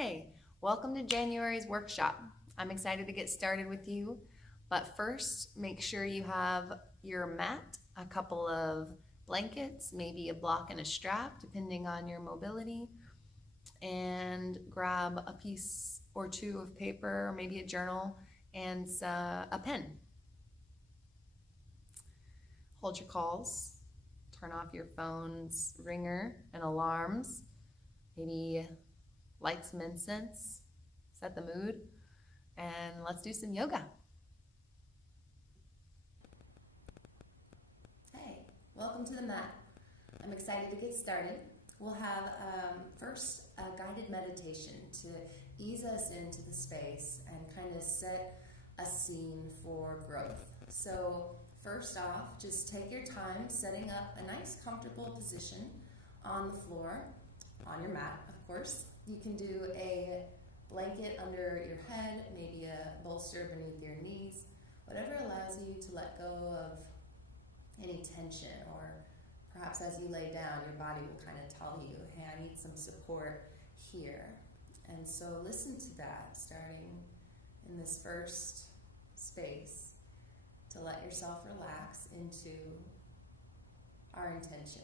Hey, welcome to January's workshop. I'm excited to get started with you, but first make sure you have your mat, a couple of blankets, maybe a block and a strap depending on your mobility, and grab a piece or two of paper or maybe a journal and a pen. Hold your calls, turn off your phone's ringer and alarms, maybe light some incense, set the mood, and let's do some yoga. Hey, welcome to the mat. I'm excited to get started. We'll have first a guided meditation to ease us into the space and kind of set a scene for growth. So first off, just take your time setting up a nice comfortable position on the floor, on your mat, of course. You can do a blanket under your head, maybe a bolster beneath your knees, whatever allows you to let go of any tension, or perhaps as you lay down, your body will kind of tell you, hey, I need some support here. And so listen to that, starting in this first space, to let yourself relax into our intention.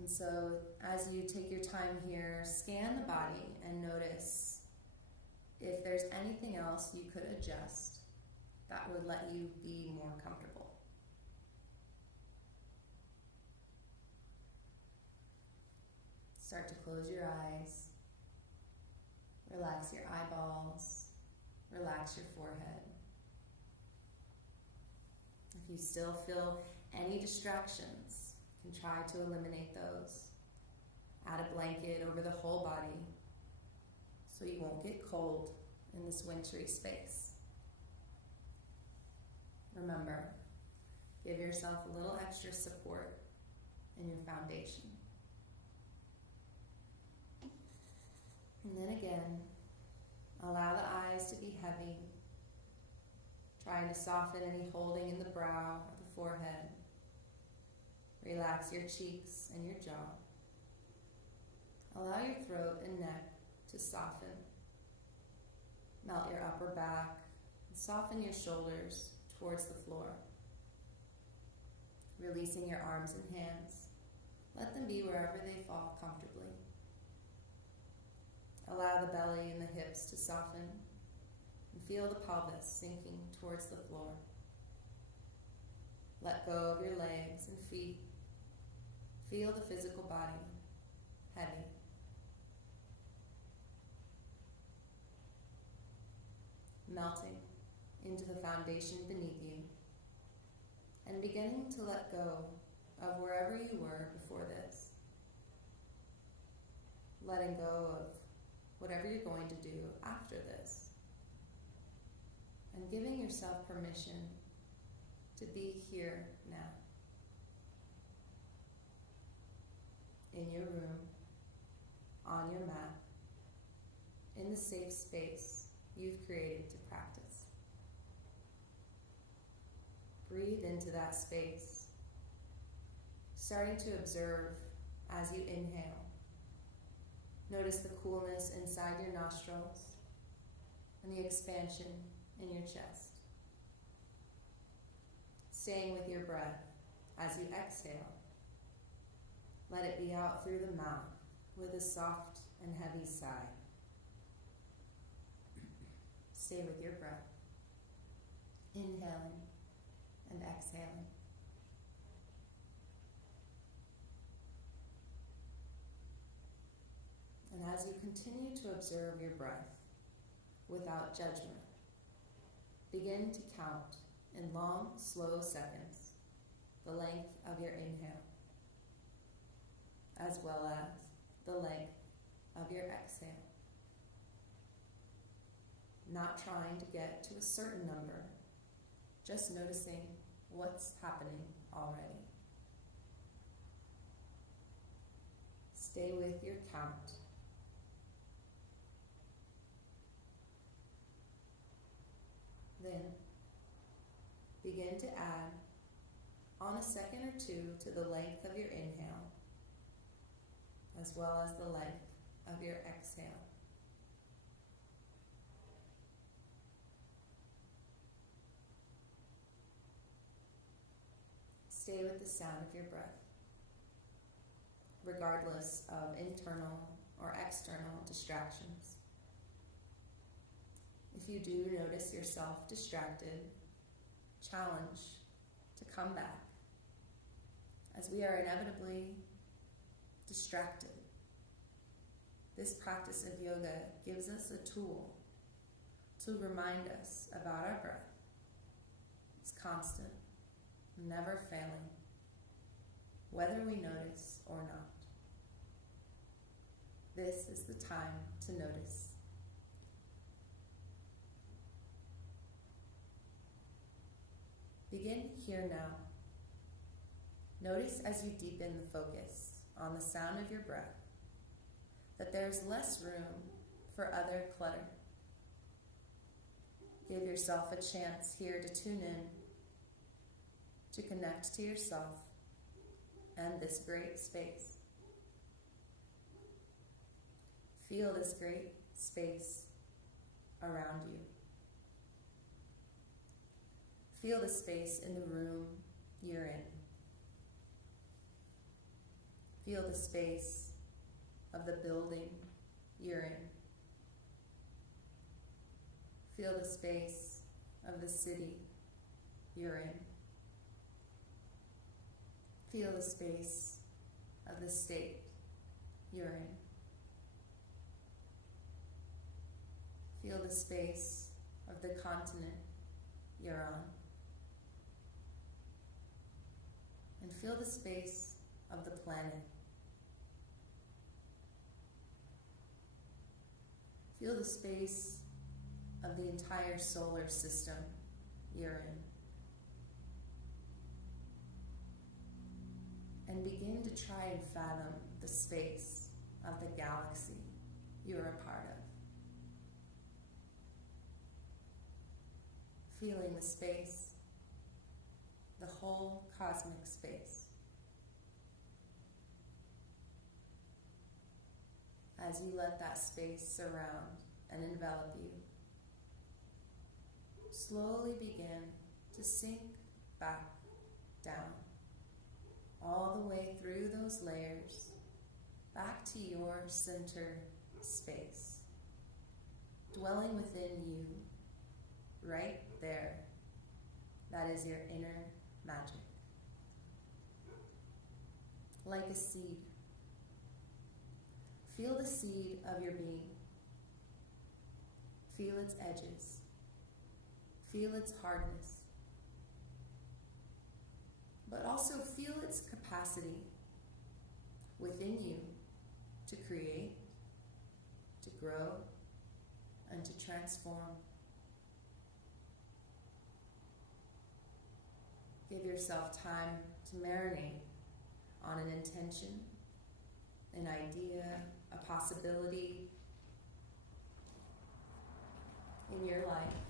And so as you take your time here, scan the body and notice if there's anything else you could adjust that would let you be more comfortable. Start to close your eyes, relax your eyeballs, relax your forehead. If you still feel any distractions, you can try to eliminate those. Add a blanket over the whole body so you won't get cold in this wintry space. Remember, give yourself a little extra support in your foundation. And then again, allow the eyes to be heavy, trying to soften any holding in the brow or the forehead. Relax your cheeks and your jaw. Allow your throat and neck to soften. Melt your upper back and soften your shoulders towards the floor. Releasing your arms and hands. Let them be wherever they fall comfortably. Allow the belly and the hips to soften and feel the pelvis sinking towards the floor. Let go of your legs and feet. Feel the physical body heavy. Melting into the foundation beneath you and beginning to let go of wherever you were before this. Letting go of whatever you're going to do after this. And giving yourself permission to be here now. In your room, on your mat, in the safe space you've created to practice. Breathe into that space, starting to observe as you inhale. Notice the coolness inside your nostrils and the expansion in your chest. Staying with your breath as you exhale. Let it be out through the mouth with a soft and heavy sigh. Stay with your breath, inhaling and exhaling. And as you continue to observe your breath without judgment, begin to count in long, slow seconds the length of your inhale, as well as the length of your exhale. Not trying to get to a certain number, just noticing what's happening already. Stay with your count. Then begin to add on a second or two to the length of your inhale as well as the length of your exhale. Stay with the sound of your breath, regardless of internal or external distractions. If you do notice yourself distracted, challenge to come back, as we are inevitably distracted. This practice of yoga gives us a tool to remind us about our breath. It's constant, never failing, whether we notice or not. This is the time to notice. Begin here now. Notice as you deepen the focus on the sound of your breath that there's less room for other clutter. Give yourself a chance here to tune in, to connect to yourself and this great space. Feel this great space around you. Feel the space in the room you're in. Feel the space of the building you're in. Feel the space of the city you're in. Feel the space of the state you're in. Feel the space of the continent you're on. And feel the space of the planet. Feel the space of the entire solar system you're in. And begin to try and fathom the space of the galaxy you're a part of. Feeling the space, the whole cosmic space. As you let that space surround and envelop you, slowly begin to sink back down, all the way through those layers, back to your center space, dwelling within you, right there. That is your inner magic. Like a seed. Feel the seed of your being. Feel its edges. Feel its hardness. But also feel its capacity within you to create, to grow, and to transform. Give yourself time to marinate on an intention, an idea, a possibility in your life.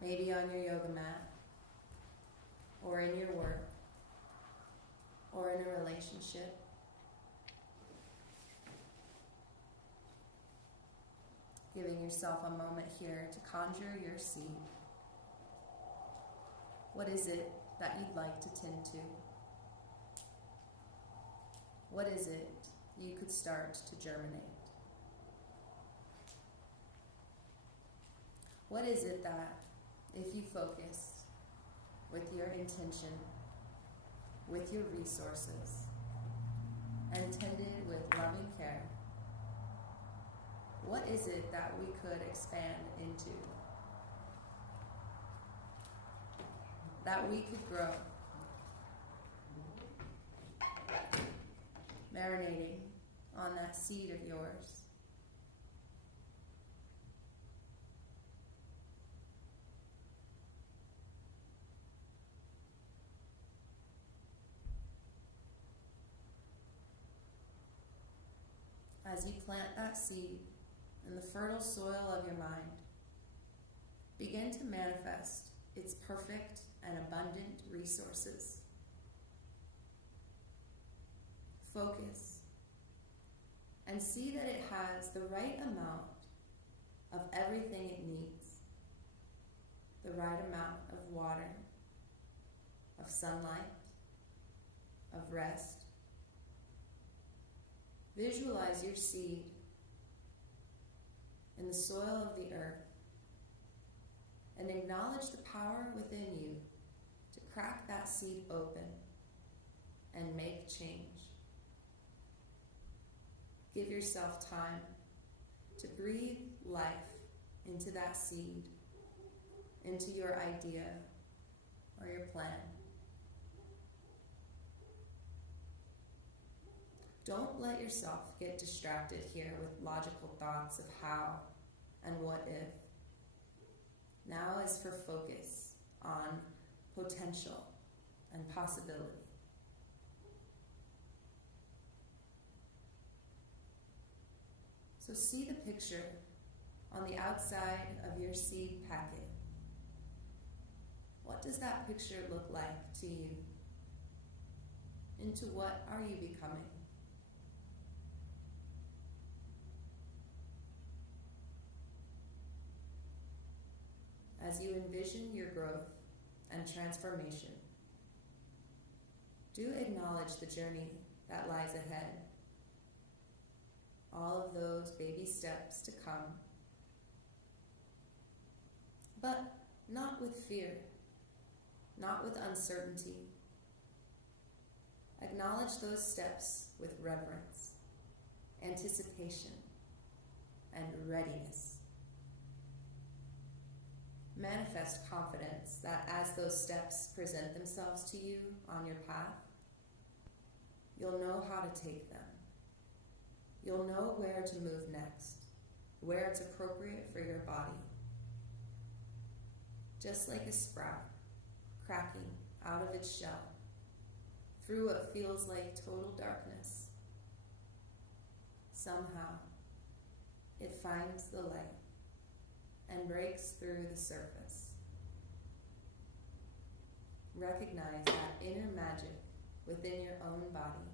Maybe on your yoga mat, or in your work, or in a relationship. Giving yourself a moment here to conjure your seed. What is it that you'd like to tend to? What is it you could start to germinate? What is it that, if you focus with your intention, with your resources, and tended with loving care, what is it that we could expand into? That we could grow? Marinating on that seed of yours. As you plant that seed in the fertile soil of your mind, begin to manifest its perfect and abundant resources. focus, and see that it has the right amount of everything it needs. The right amount of water, of sunlight, of rest. Visualize your seed in the soil of the earth and acknowledge the power within you to crack that seed open and make change. Give yourself time to breathe life into that seed, into your idea or your plan. Don't let yourself get distracted here with logical thoughts of how and what if. Now is for focus on potential and possibility. So see the picture on the outside of your seed packet. What does that picture look like to you? Into what are you becoming? As you envision your growth and transformation, do acknowledge the journey that lies ahead. All of those baby steps to come, but not with fear, not with uncertainty. Acknowledge those steps with reverence, anticipation, and readiness. Manifest confidence that as those steps present themselves to you on your path, you'll know how to take them. You'll know where to move next, where it's appropriate for your body. Just like a sprout cracking out of its shell through what feels like total darkness, somehow it finds the light and breaks through the surface. Recognize that inner magic within your own body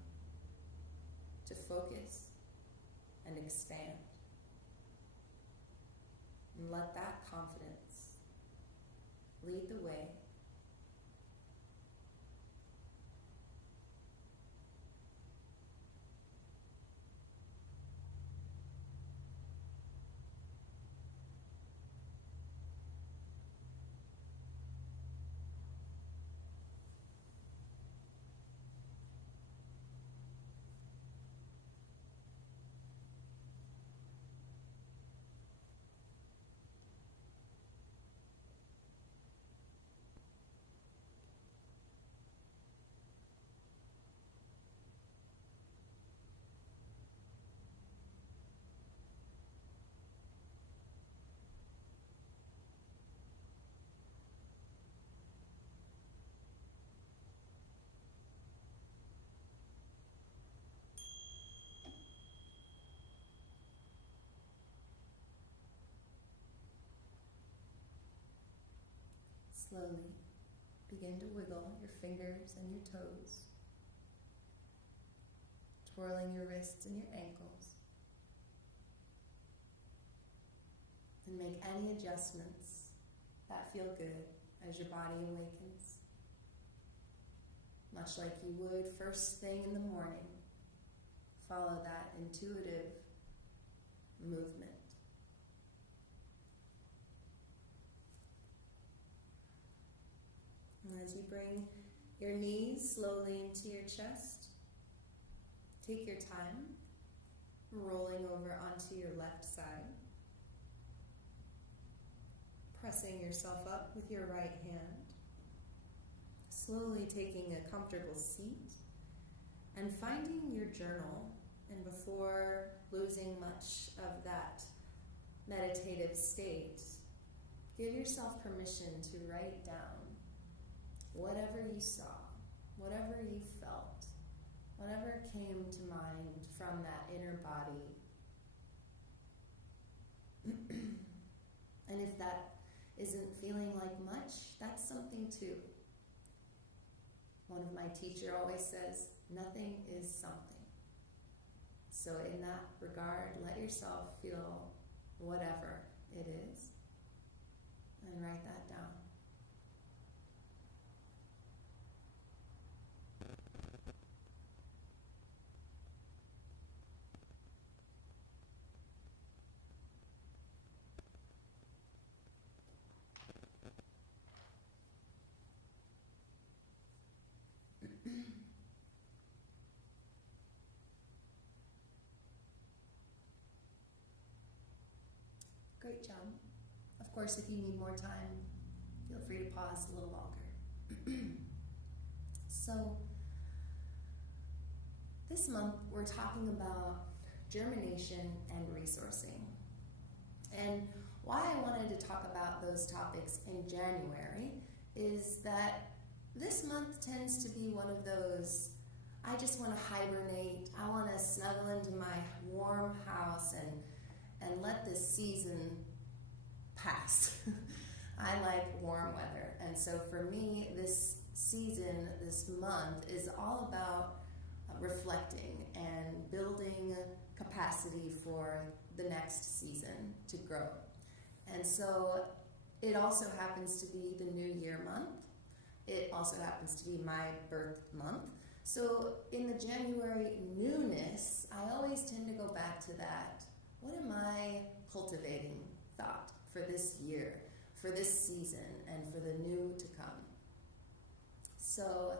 to focus and expand. And let that confidence lead the way. Slowly begin to wiggle your fingers and your toes, twirling your wrists and your ankles, and make any adjustments that feel good as your body awakens. Much like you would first thing in the morning, follow that intuitive movement. And as you bring your knees slowly into your chest, take your time, rolling over onto your left side, pressing yourself up with your right hand, slowly taking a comfortable seat, and finding your journal. And before losing much of that meditative state, give yourself permission to write down whatever you saw, whatever you felt, whatever came to mind from that inner body. And if that isn't feeling like much, that's something too. One of my teachers always says, nothing is something. So in that regard, let yourself feel whatever it is and write that down. Great job. Of course, if you need more time, feel free to pause a little longer. So, this month we're talking about germination and resourcing. And why I wanted to talk about those topics in January is that this month tends to be one of those, I just want to hibernate, I want to snuggle into my warm house and let this season pass. I like warm weather, and so for me, this season, this month, is all about reflecting and building capacity for the next season to grow. And so it also happens to be the New Year month. It also happens to be my birth month. So in the January newness, I always tend to go back to that. What am I cultivating thought for this year, for this season, and for the new to come? So,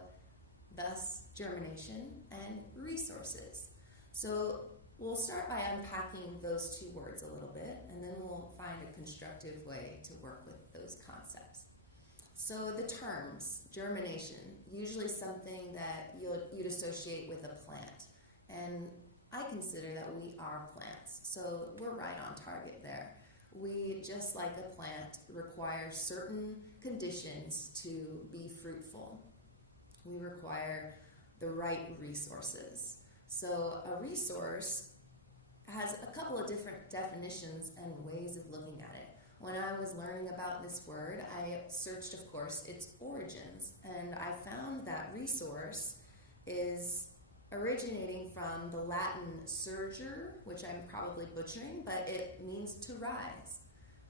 thus, germination and resources. So, we'll start by unpacking those two words a little bit, and then we'll find a constructive way to work with those concepts. So, the terms, germination, usually something that you'd associate with a plant. And I consider that we are plants, so we're right on target there. We, just like a plant, require certain conditions to be fruitful. We require the right resources. So a resource has a couple of different definitions and ways of looking at it. When I was learning about this word, I searched, of course, its origins, and I found that resource is originating from the Latin surger, which I'm probably butchering, but it means to rise,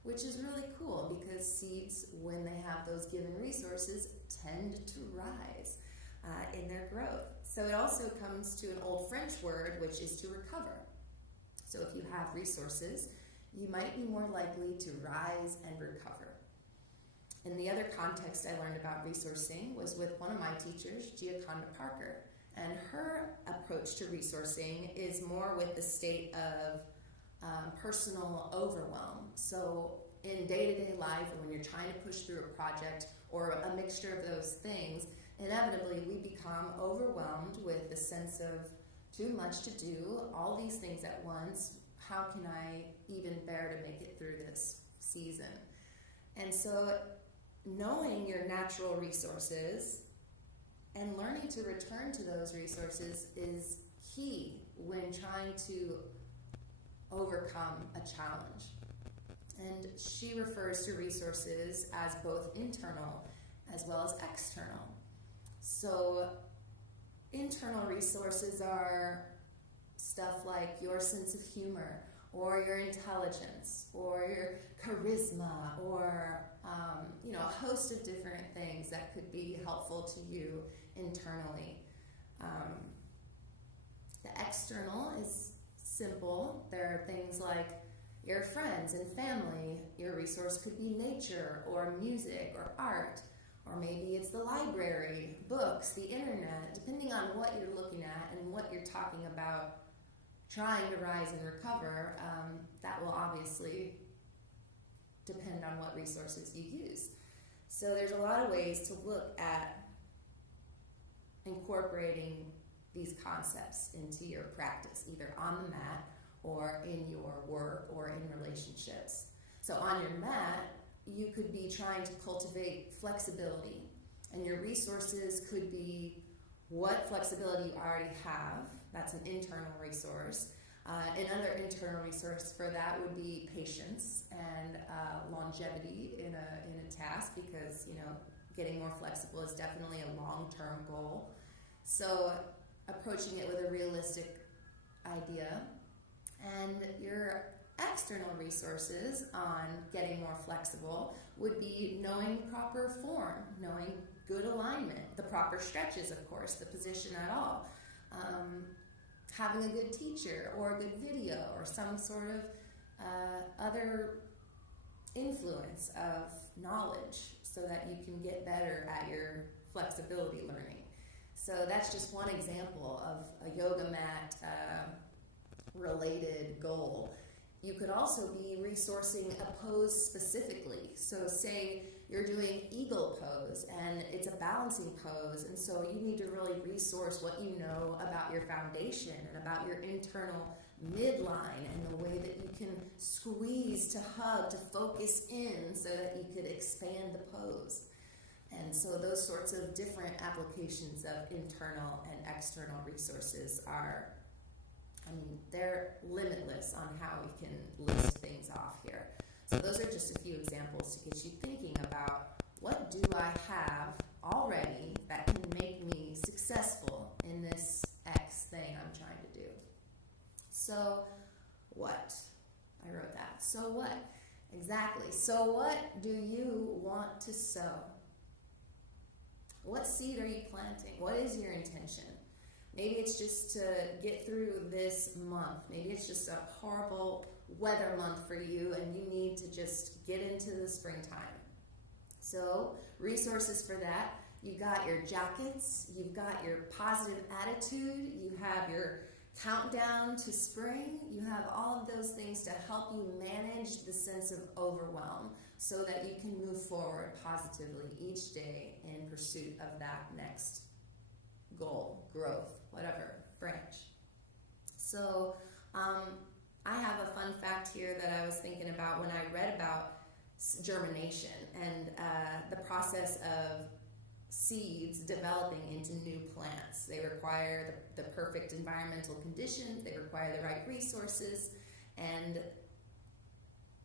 which is really cool because seeds, when they have those given resources, tend to rise in their growth. So it also comes to an old French word, which is to recover. So if you have resources, you might be more likely to rise and recover. And the other context I learned about resourcing was with one of my teachers, Giaconda Parker. And her approach to resourcing is more with the state of personal overwhelm. So in day-to-day life, when you're trying to push through a project or a mixture of those things, inevitably we become overwhelmed with the sense of too much to do, all these things at once. How can I even bear to make it through this season? And so knowing your natural resources and learning to return to those resources is key when trying to overcome a challenge. And she refers to resources as both internal as well as external. So internal resources are stuff like your sense of humor, or your intelligence, or your charisma, or a host of different things that could be helpful to you internally. The external is simple. There are things like your friends and family. Your resource could be nature, or music, or art, or maybe it's the library, books, the internet, depending on what you're looking at and what you're talking about trying to rise and recover. That will obviously depend on what resources you use. So there's a lot of ways to look at incorporating these concepts into your practice, either on the mat or in your work or in relationships. So on your mat, you could be trying to cultivate flexibility, and your resources could be what flexibility you already have. That's an internal resource. Another internal resource for that would be patience and longevity in a task, because getting more flexible is definitely a long-term goal. So approaching it with a realistic idea. And your external resources on getting more flexible would be knowing proper form, knowing good alignment, the proper stretches, of course, the position at all, having a good teacher or a good video or some sort of other influence of knowledge so that you can get better at your flexibility learning. So that's just one example of a yoga mat related goal. You could also be resourcing a pose specifically. So say you're doing eagle pose and it's a balancing pose, and so you need to really resource what you know about your foundation and about your internal midline and the way that you can squeeze to hug to focus in so that you could expand the pose. And so those sorts of different applications of internal and external resources are, they're limitless on how we can list things off here. So those are just a few examples to get you thinking about, what do I have already that can make me successful in this X thing I'm trying to do? So what? I wrote that. So what? Exactly. So what do you want to sow? What seed are you planting? What is your intention? Maybe it's just to get through this month. Maybe it's just a horrible weather month for you and you need to just get into the springtime. So resources for that. You've got your jackets, you've got your positive attitude, you have your countdown to spring, you have all of those things to help you manage the sense of overwhelm so that you can move forward positively each day in pursuit of that next goal, growth, whatever, branch. So I have a fun fact here that I was thinking about when I read about germination and the process of seeds developing into new plants. They require the perfect environmental conditions, they require the right resources, and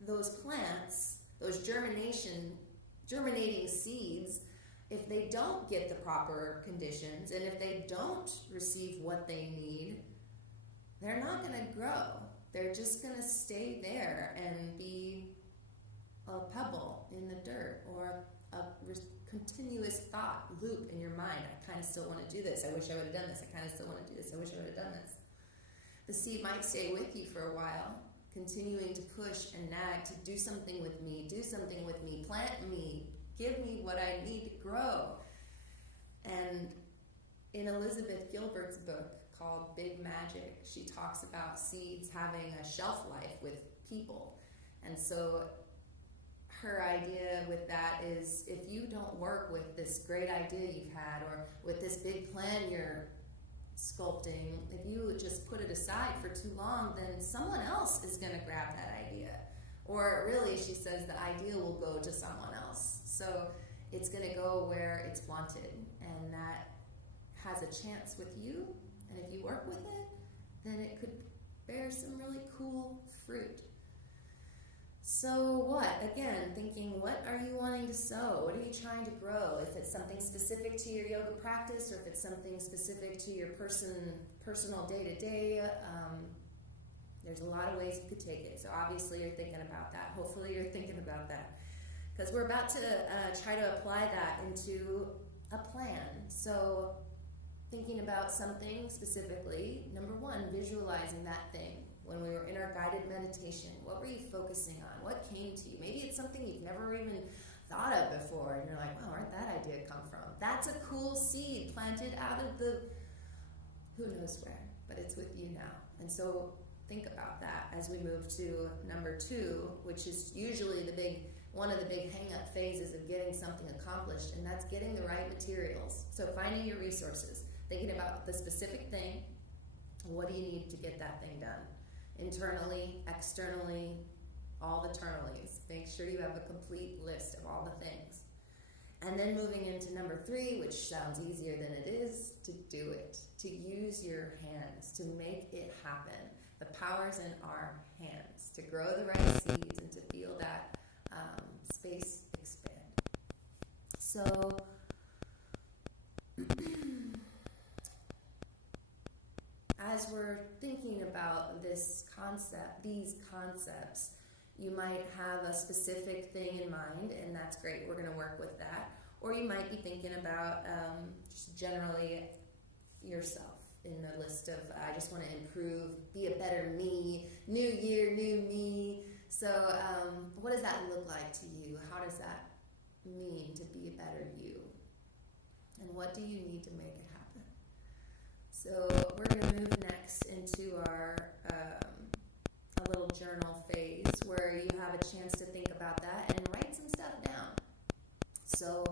those plants, those germinating seeds, if they don't get the proper conditions and if they don't receive what they need, they're not going to grow. They're just going to stay there and be a pebble in the dirt or a continuous thought loop in your mind. I kind of still want to do this. I wish I would have done this. I kind of still want to do this. I wish I would have done this. The seed might stay with you for a while, continuing to push and nag to do something with me, plant me, give me what I need to grow. And in Elizabeth Gilbert's book called Big Magic, she talks about seeds having a shelf life with people. And so her idea with that is, if you don't work with this great idea you've had or with this big plan you're sculpting, if you just put it aside for too long, then someone else is going to grab that idea. Or really, she says, the idea will go to someone else. So it's going to go where it's wanted, and that has a chance with you. And if you work with it, then it could bear some really cool fruit. So what? Again, thinking, what are you wanting to sow? What are you trying to grow? If it's something specific to your yoga practice, or if it's something specific to your personal day-to-day, there's a lot of ways you could take it. So obviously you're thinking about that. Hopefully you're thinking about that. Because we're about to try to apply that into a plan. So thinking about something specifically, number one, visualizing that thing. When we were in our guided meditation, what were you focusing on? What came to you? Maybe it's something you've never even thought of before, and you're like, wow, where'd that idea come from? That's a cool seed planted out of the who knows where, but it's with you now. And so think about that as we move to number 2, which is usually one of the big hang-up phases of getting something accomplished, and that's getting the right materials. So finding your resources, thinking about the specific thing, what do you need to get that thing done? Internally, externally, all the ternalies. Make sure you have a complete list of all the things. And then moving into number 3, which sounds easier than it is, to do it, to use your hands, to make it happen. The power's in our hands, to grow the right seeds and to feel that space expand. So, as as we're thinking about these concepts, you might have a specific thing in mind, and that's great. We're going to work with that. Or you might be thinking about just generally yourself in the list of, I just want to improve, be a better me, new year, new me. So what does that look like to you? How does that mean to be a better you? And what do you need to make it happen? So we're going to move next into our a little journal phase where you have a chance to think about that and write some stuff down. So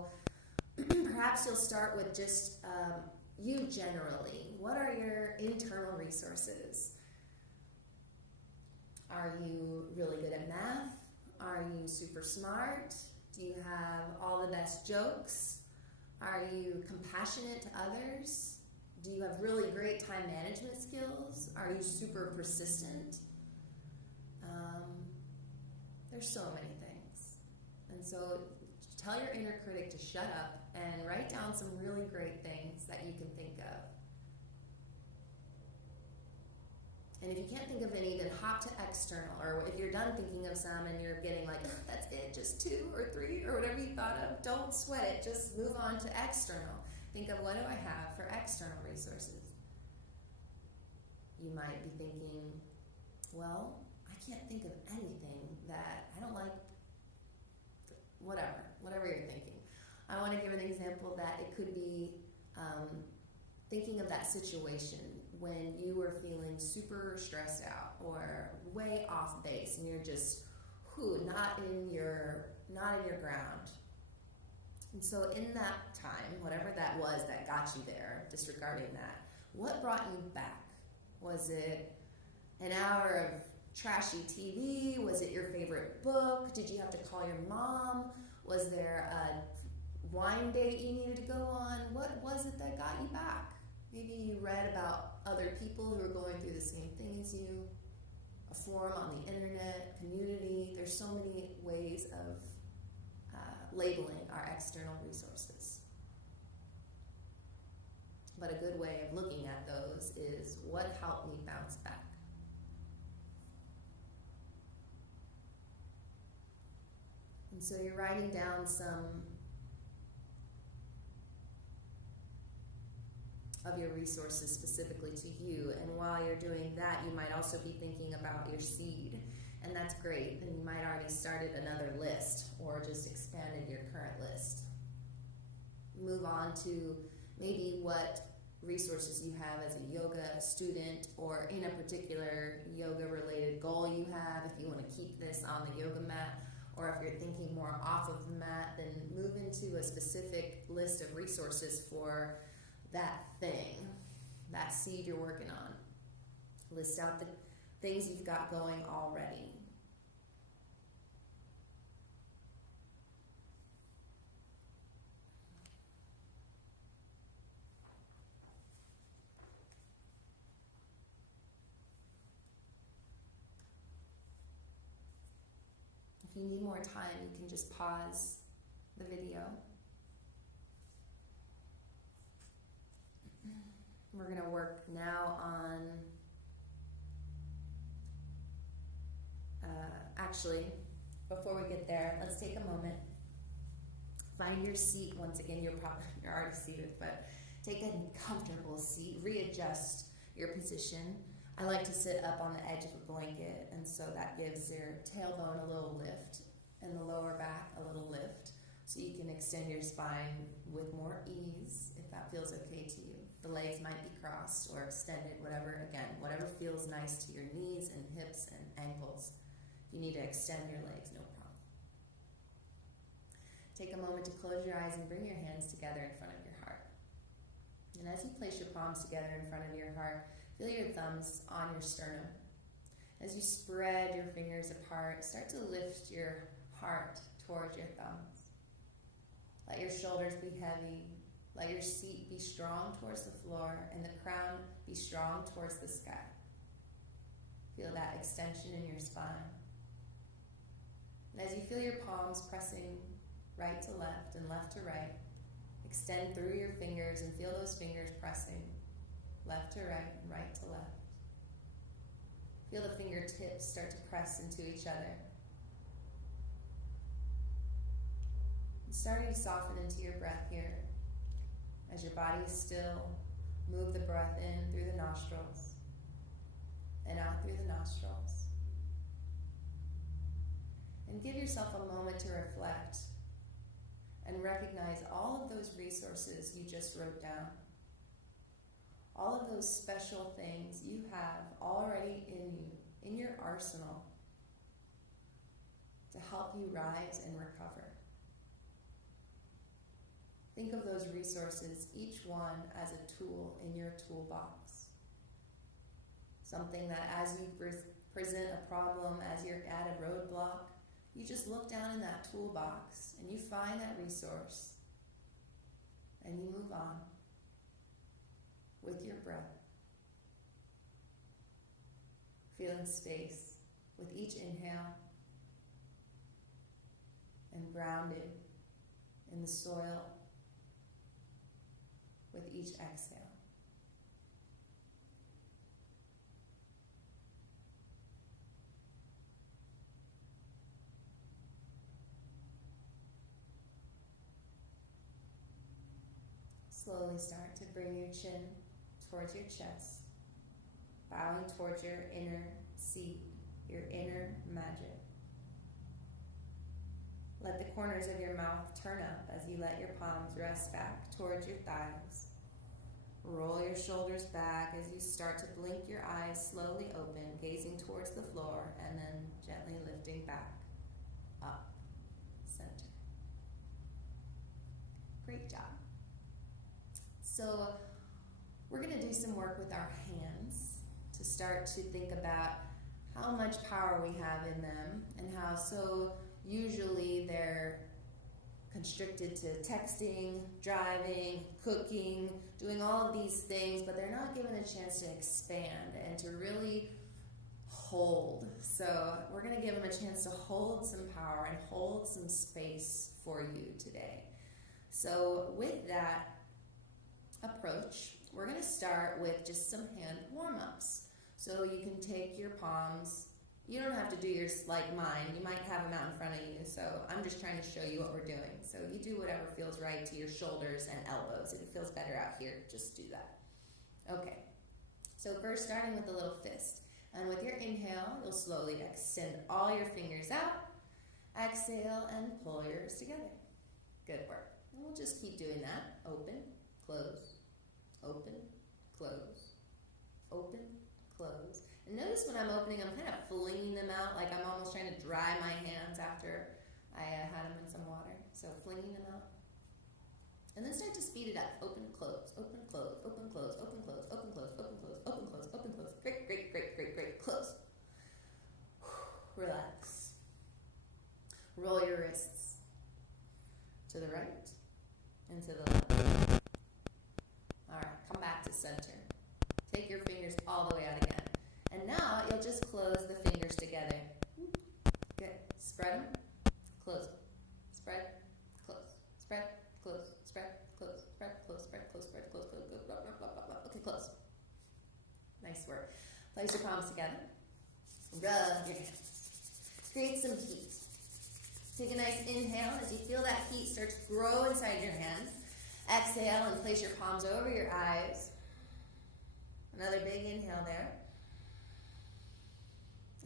perhaps you'll start with just you generally. What are your internal resources? Are you really good at math? Are you super smart? Do you have all the best jokes? Are you compassionate to others? Do you have really great time management skills? Are you super persistent? There's so many things. And so tell your inner critic to shut up and write down some really great things that you can think of. And if you can't think of any, then hop to external. Or if you're done thinking of some and you're getting like, oh, that's it, just 2 or 3 or whatever you thought of, don't sweat it. Just move on to external. Think of, what do I have for external resources? You might be thinking, well, I can't think of anything that I don't like, whatever you're thinking. I want to give an example that it could be thinking of that situation when you were feeling super stressed out or way off base and you're just not in your ground. And so in that time, whatever that was that got you there, disregarding that, what brought you back? Was it an hour of trashy TV? Was it your favorite book? Did you have to call your mom? Was there a wine date you needed to go on? What was it that got you back? Maybe you read about other people who are going through the same thing as you, a forum on the internet, community. There's so many ways of labeling our external resources. But a good way of looking at those is, what helped me bounce back? And so you're writing down some of your resources specifically to you, and while you're doing that, you might also be thinking about your seed, and that's great. And you might already started another list or just expanded your current list. Move on to maybe what resources you have as a yoga student, or in a particular yoga related goal you have. If you want to keep this on the yoga mat, or if you're thinking more off of the mat, then move into a specific list of resources for that thing, that seed you're working on. List out the things you've got going already. If you need more time, you can just pause the video. We're going to work now on, actually, before we get there, let's take a moment. Find your seat. Once again, you're already seated, but take a comfortable seat. Readjust your position. I like to sit up on the edge of a blanket, and so that gives your tailbone a little lift and the lower back a little lift, so you can extend your spine with more ease if that feels okay to you. The legs might be crossed or extended, whatever feels nice to your knees and hips and ankles. If you need to extend your legs, no problem. Take a moment to close your eyes and bring your hands together in front of your heart. And as you place your palms together in front of your heart, feel your thumbs on your sternum. As you spread your fingers apart, start to lift your heart towards your thumbs. Let your shoulders be heavy. Let your seat be strong towards the floor and the crown be strong towards the sky. Feel that extension in your spine. And as you feel your palms pressing right to left and left to right, extend through your fingers and feel those fingers pressing left to right and right to left. Feel the fingertips start to press into each other. And starting to soften into your breath here. As your body is still, move the breath in through the nostrils and out through the nostrils. And give yourself a moment to reflect and recognize all of those resources you just wrote down. All of those special things you have already in you, in your arsenal, to help you rise and recover. Think of those resources, each one as a tool in your toolbox. Something that as you present a problem, as you're at a roadblock, you just look down in that toolbox and you find that resource and you move on with your breath. Feeling space with each inhale and grounded in the soil with each exhale. Slowly start to bring your chin towards your chest, bowing towards your inner seed, your inner magic. Let the corners of your mouth turn up as you let your palms rest back towards your thighs. Roll your shoulders back as you start to blink your eyes slowly open, gazing towards the floor, and then gently lifting back, up, center. Great job. So we're going to do some work with our hands to start to think about how much power we have in them and how so usually they're constricted to texting, driving, cooking, doing all of these things, but they're not given a chance to expand and to really hold. So we're going to give them a chance to hold some power and hold some space for you today. So with that approach, we're going to start with just some hand warm-ups. So you can take your palms. You don't have to do yours like mine. You might have them out in front of you. So I'm just trying to show you what we're doing. So you do whatever feels right to your shoulders and elbows. If it feels better out here, just do that. Okay. So first, starting with a little fist. And with your inhale, you'll slowly extend all your fingers out. Exhale and pull yours together. Good work. And we'll just keep doing that. Open, close, open, close, open, close. And notice when I'm opening, I'm kind of flinging them out, like I'm almost trying to dry my hands after I had them in some water. So flinging them out. And then start to speed it up. Open, close, open, close, open, close, open, close, open, close, open, close, open, close, open, close. Great, great, great, great, great. Close. Relax. Roll your wrists to the right and to the left. All right, come back to center. Take your fingers all the way out again. And now you'll just close the fingers together. Good. Spread them, close them. Spread, close, spread, close, spread, close, spread, close, spread, close, spread, close, close, close, blah, blah, blah, blah, blah. Okay, close. Nice work. Place your palms together. Rub your hands. Create some heat. Take a nice inhale as you feel that heat start to grow inside your hands. Exhale and place your palms over your eyes. Another big inhale there.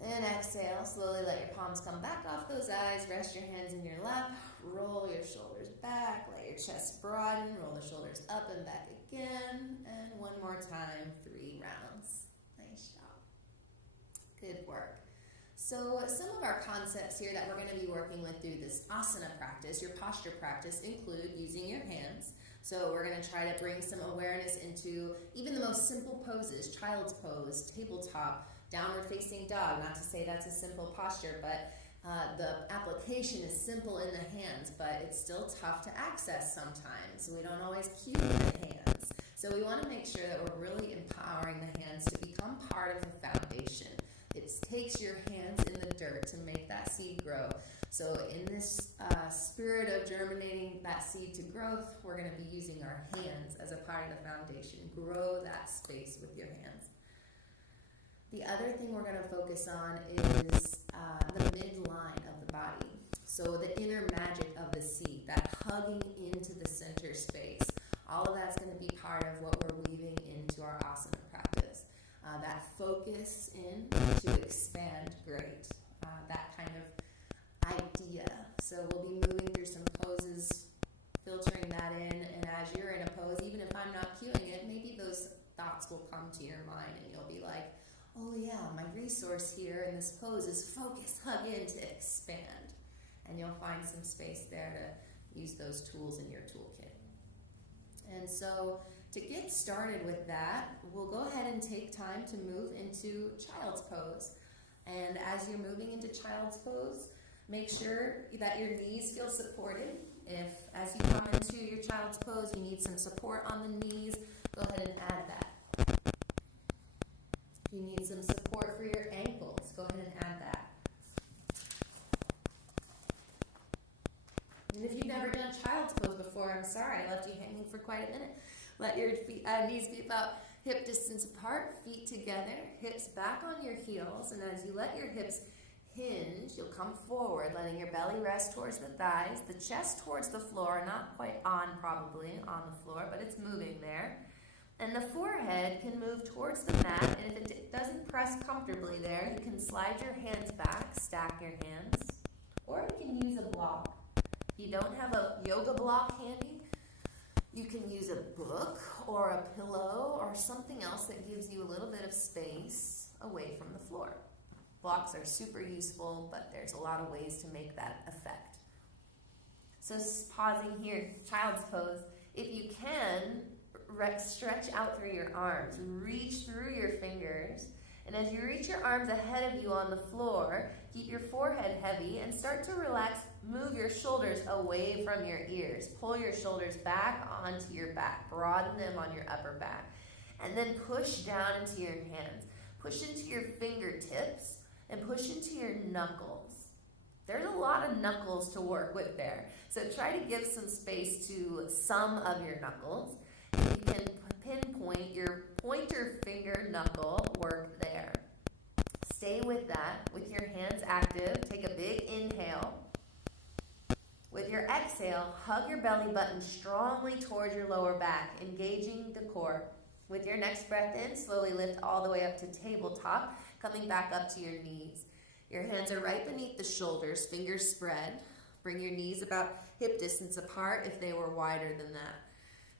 And exhale, slowly let your palms come back off those eyes. Rest your hands in your lap. Roll your shoulders back. Let your chest broaden. Roll the shoulders up and back again. And one more time, 3 rounds. Nice job. Good work. So some of our concepts here that we're going to be working with through this asana practice, your posture practice, include using your hands. So we're going to try to bring some awareness into even the most simple poses, child's pose, tabletop, downward facing dog. Not to say that's a simple posture, but the application is simple in the hands, but it's still tough to access sometimes. We don't always cue the hands. So we want to make sure that we're really empowering the hands to become part of the foundation. It takes your hands in the dirt to make that seed grow. So in this spirit of germinating that seed to growth, we're going to be using our hands as a part of the foundation. Grow that space with your hands. The other thing we're going to focus on is the midline of the body. So the inner magic of the seat, that hugging into the center space. All of that's going to be part of what we're weaving into our asana practice. That focus in to expand, great. That kind of idea. So we'll be moving through some poses, filtering that in, and as you're in a pose, even if I'm not cueing it, maybe those thoughts will come to your mind and you'll be like, oh yeah, my resource here in this pose is focus, hug in to expand. And you'll find some space there to use those tools in your toolkit. And so to get started with that, we'll go ahead and take time to move into child's pose. And as you're moving into child's pose, make sure that your knees feel supported. If as you come into your child's pose, you need some support on the knees, go ahead and add that. If you need some support for your ankles, go ahead and add that. And if you've never done child's pose before, I'm sorry, I left you hanging for quite a minute. Let your knees be about hip distance apart, feet together, hips back on your heels, and as you let your hips hinge, you'll come forward, letting your belly rest towards the thighs, the chest towards the floor, not quite on probably on the floor, but it's moving there. And the forehead can move towards the mat, and if it doesn't press comfortably there, you can slide your hands back, stack your hands, or you can use a block. If you don't have a yoga block handy, you can use a book or a pillow or something else that gives you a little bit of space away from the floor. Blocks are super useful, but there's a lot of ways to make that effect. So pausing here, child's pose. If you can, stretch out through your arms. Reach through your fingers. And as you reach your arms ahead of you on the floor, keep your forehead heavy and start to relax. Move your shoulders away from your ears. Pull your shoulders back onto your back. Broaden them on your upper back. And then push down into your hands. Push into your fingertips and push into your knuckles. There's a lot of knuckles to work with there. So try to give some space to some of your knuckles. You can pinpoint your pointer finger knuckle work there. Stay with that with your hands active. Take a big inhale. With your exhale, hug your belly button strongly towards your lower back, engaging the core. With your next breath in, slowly lift all the way up to tabletop, coming back up to your knees. Your hands are right beneath the shoulders, fingers spread. Bring your knees about hip distance apart if they were wider than that.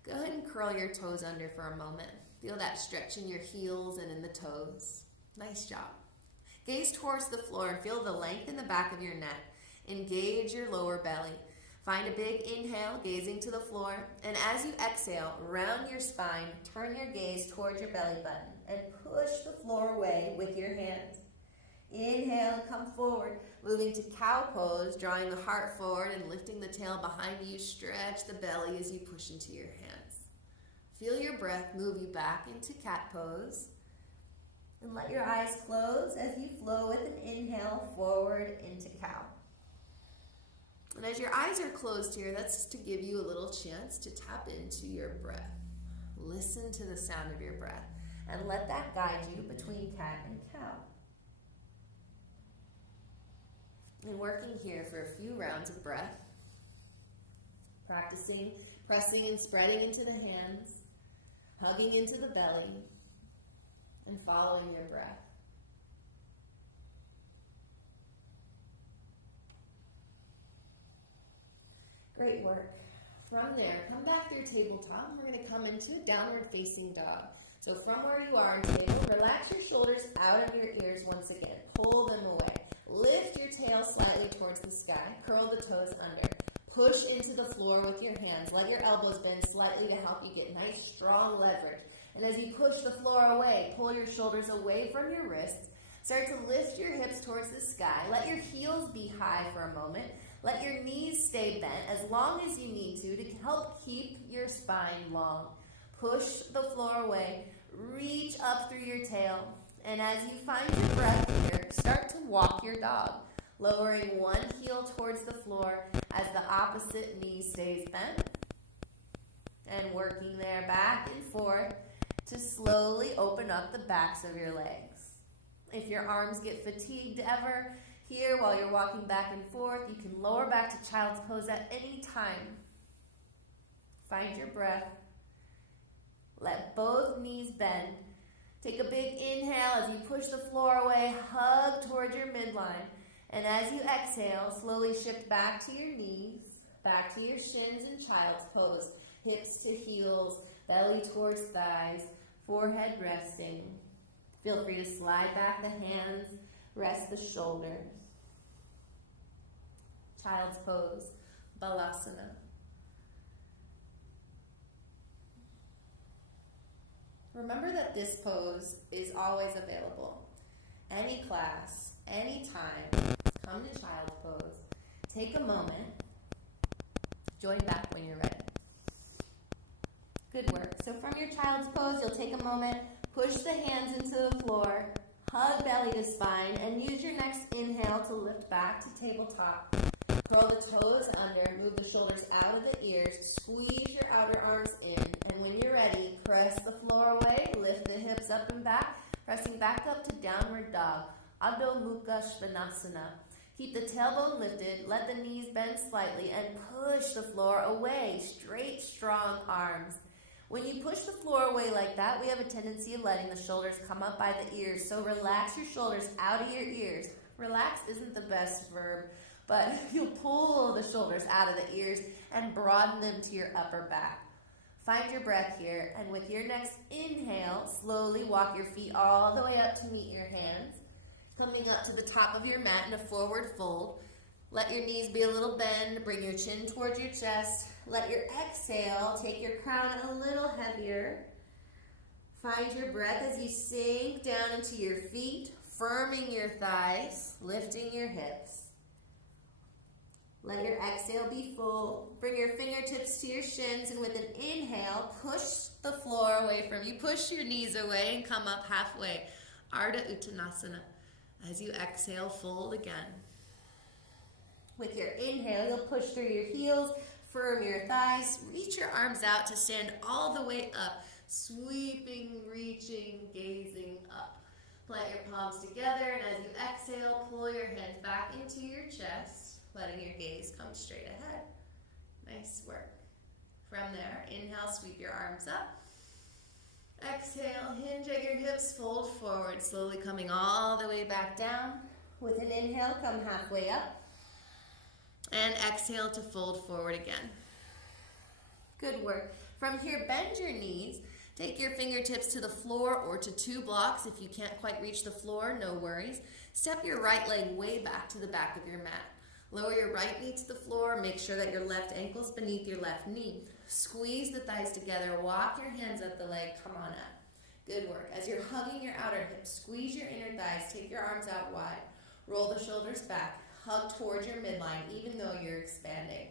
Go ahead and curl your toes under for a moment. Feel that stretch in your heels and in the toes. Nice job. Gaze towards the floor and feel the length in the back of your neck. Engage your lower belly. Find a big inhale, gazing to the floor. And as you exhale, round your spine, turn your gaze towards your belly button and push the floor away with your hands. Inhale, come forward, moving to cow pose, drawing the heart forward and lifting the tail behind you. Stretch the belly as you push into your hands. Feel your breath move you back into cat pose. And let your eyes close as you flow with an inhale forward into cow. And as your eyes are closed here, that's to give you a little chance to tap into your breath. Listen to the sound of your breath and let that guide you between cat and cow. And working here for a few rounds of breath, practicing, pressing and spreading into the hands, hugging into the belly, and following your breath. Great work. From there, come back to your tabletop. We're going to come into a downward facing dog. So from where you are in table, relax your shoulders out of your ears once again. Pull them away. Lift your tail slightly towards the sky. Curl the toes under. Push into the floor with your hands. Let your elbows bend slightly to help you get nice, strong leverage. And as you push the floor away, pull your shoulders away from your wrists. Start to lift your hips towards the sky. Let your heels be high for a moment. Let your knees stay bent as long as you need to help keep your spine long. Push the floor away. Reach up through your tail. And as you find your breath here, start to walk your dog, lowering one heel towards the floor as the opposite knee stays bent. And working there back and forth to slowly open up the backs of your legs. If your arms get fatigued ever, here while you're walking back and forth, you can lower back to child's pose at any time. Find your breath. Let both knees bend. Take a big inhale as you push the floor away, hug toward your midline. And as you exhale, slowly shift back to your knees, back to your shins in child's pose. Hips to heels, belly towards thighs, forehead resting. Feel free to slide back the hands, rest the shoulders. Child's pose, Balasana. Remember that this pose is always available. Any class, any time, come to child's pose. Take a moment. Join back when you're ready. Good work. So from your child's pose, you'll take a moment, push the hands into the floor, hug belly to spine, and use your next inhale to lift back to tabletop. Curl the toes under, move the shoulders out of the ears, squeeze your outer arms in, and when you're ready, press the floor away, lift the hips up and back, pressing back up to downward dog, Adho Mukha Svanasana. Keep the tailbone lifted, let the knees bend slightly, and push the floor away, straight, strong arms. When you push the floor away like that, we have a tendency of letting the shoulders come up by the ears, so relax your shoulders out of your ears. Relax isn't the best verb, but you'll pull the shoulders out of the ears and broaden them to your upper back. Find your breath here, and with your next inhale, slowly walk your feet all the way up to meet your hands. Coming up to the top of your mat in a forward fold. Let your knees be a little bend, bring your chin towards your chest. Let your exhale take your crown a little heavier. Find your breath as you sink down into your feet, firming your thighs, lifting your hips. Let your exhale be full. Bring your fingertips to your shins, and with an inhale, push the floor away from you. Push your knees away and come up halfway. Ardha Uttanasana. As you exhale, fold again. With your inhale, you'll push through your heels, firm your thighs, reach your arms out to stand all the way up, sweeping, reaching, gazing up. Plant your palms together, and as you exhale, pull your hands back into your chest, letting your gaze come straight ahead. Nice work. From there, inhale, sweep your arms up. Exhale, hinge at your hips, fold forward, slowly coming all the way back down. With an inhale, come halfway up. And exhale to fold forward again. Good work. From here, bend your knees. Take your fingertips to the floor or to 2 blocks. If you can't quite reach the floor, no worries. Step your right leg way back to the back of your mat. Lower your right knee to the floor. Make sure that your left ankle's beneath your left knee. Squeeze the thighs together. Walk your hands up the leg. Come on up. Good work. As you're hugging your outer hips, squeeze your inner thighs. Take your arms out wide. Roll the shoulders back. Hug towards your midline, even though you're expanding.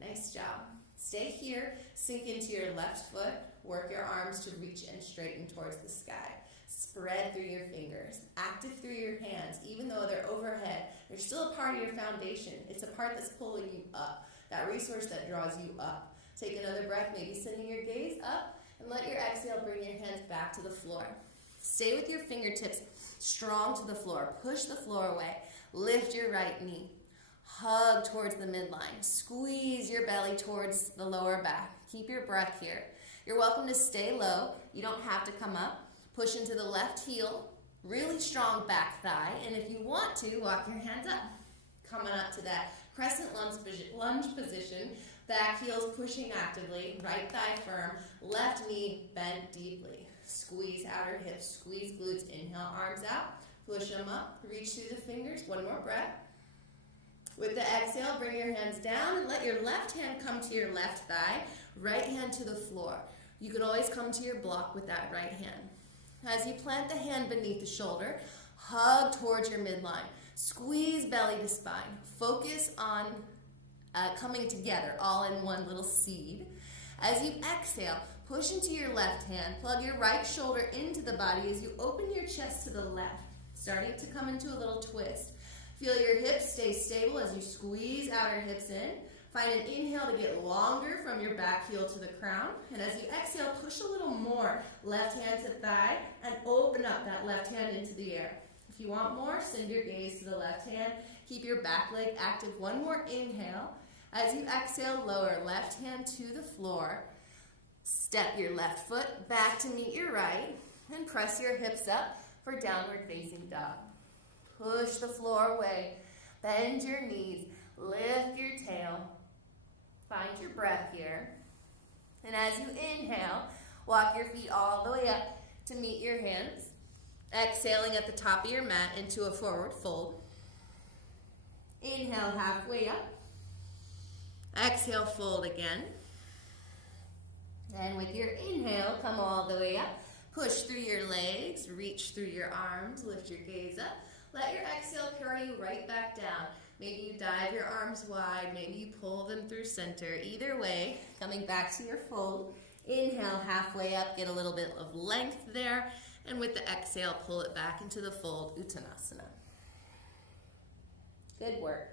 Nice job. Stay here. Sink into your left foot. Work your arms to reach and straighten towards the sky. Spread through your fingers. Active through your hands. Even though they're overhead, they're still a part of your foundation. It's a part that's pulling you up. That resource that draws you up. Take another breath, maybe sending your gaze up, and let your exhale bring your hands back to the floor. Stay with your fingertips strong to the floor. Push the floor away. Lift your right knee. Hug towards the midline. Squeeze your belly towards the lower back. Keep your breath here. You're welcome to stay low. You don't have to come up. Push into the left heel. Really strong back thigh. And if you want to, walk your hands up. Coming up to that crescent lunge position. Back heels pushing actively. Right thigh firm. Left knee bent deeply. Squeeze outer hips. Squeeze glutes. Inhale, arms out. Push them up. Reach through the fingers. One more breath. With the exhale, bring your hands down and let your left hand come to your left thigh. Right hand to the floor. You can always come to your block with that right hand. As you plant the hand beneath the shoulder, hug towards your midline. Squeeze belly to spine. Focus on coming together, all in one little seed. As you exhale, push into your left hand. Plug your right shoulder into the body as you open your chest to the left, starting to come into a little twist. Feel your hips stay stable as you squeeze outer hips in. Find an inhale to get longer from your back heel to the crown. And as you exhale, push a little more. Left hand to thigh and open up that left hand into the air. If you want more, send your gaze to the left hand. Keep your back leg active. One more inhale. As you exhale, lower left hand to the floor. Step your left foot back to meet your right and press your hips up for downward facing dog. Push the floor away. Bend your knees. Lift your tail. Find your breath here. And as you inhale, walk your feet all the way up to meet your hands. Exhaling at the top of your mat into a forward fold. Inhale halfway up. Exhale, fold again. And with your inhale, come all the way up. Push through your legs, reach through your arms, lift your gaze up. Let your exhale carry you right back down. Maybe you dive your arms wide, maybe you pull them through center. Either way, coming back to your fold. Inhale halfway up, get a little bit of length there. And with the exhale, pull it back into the fold, Uttanasana. Good work.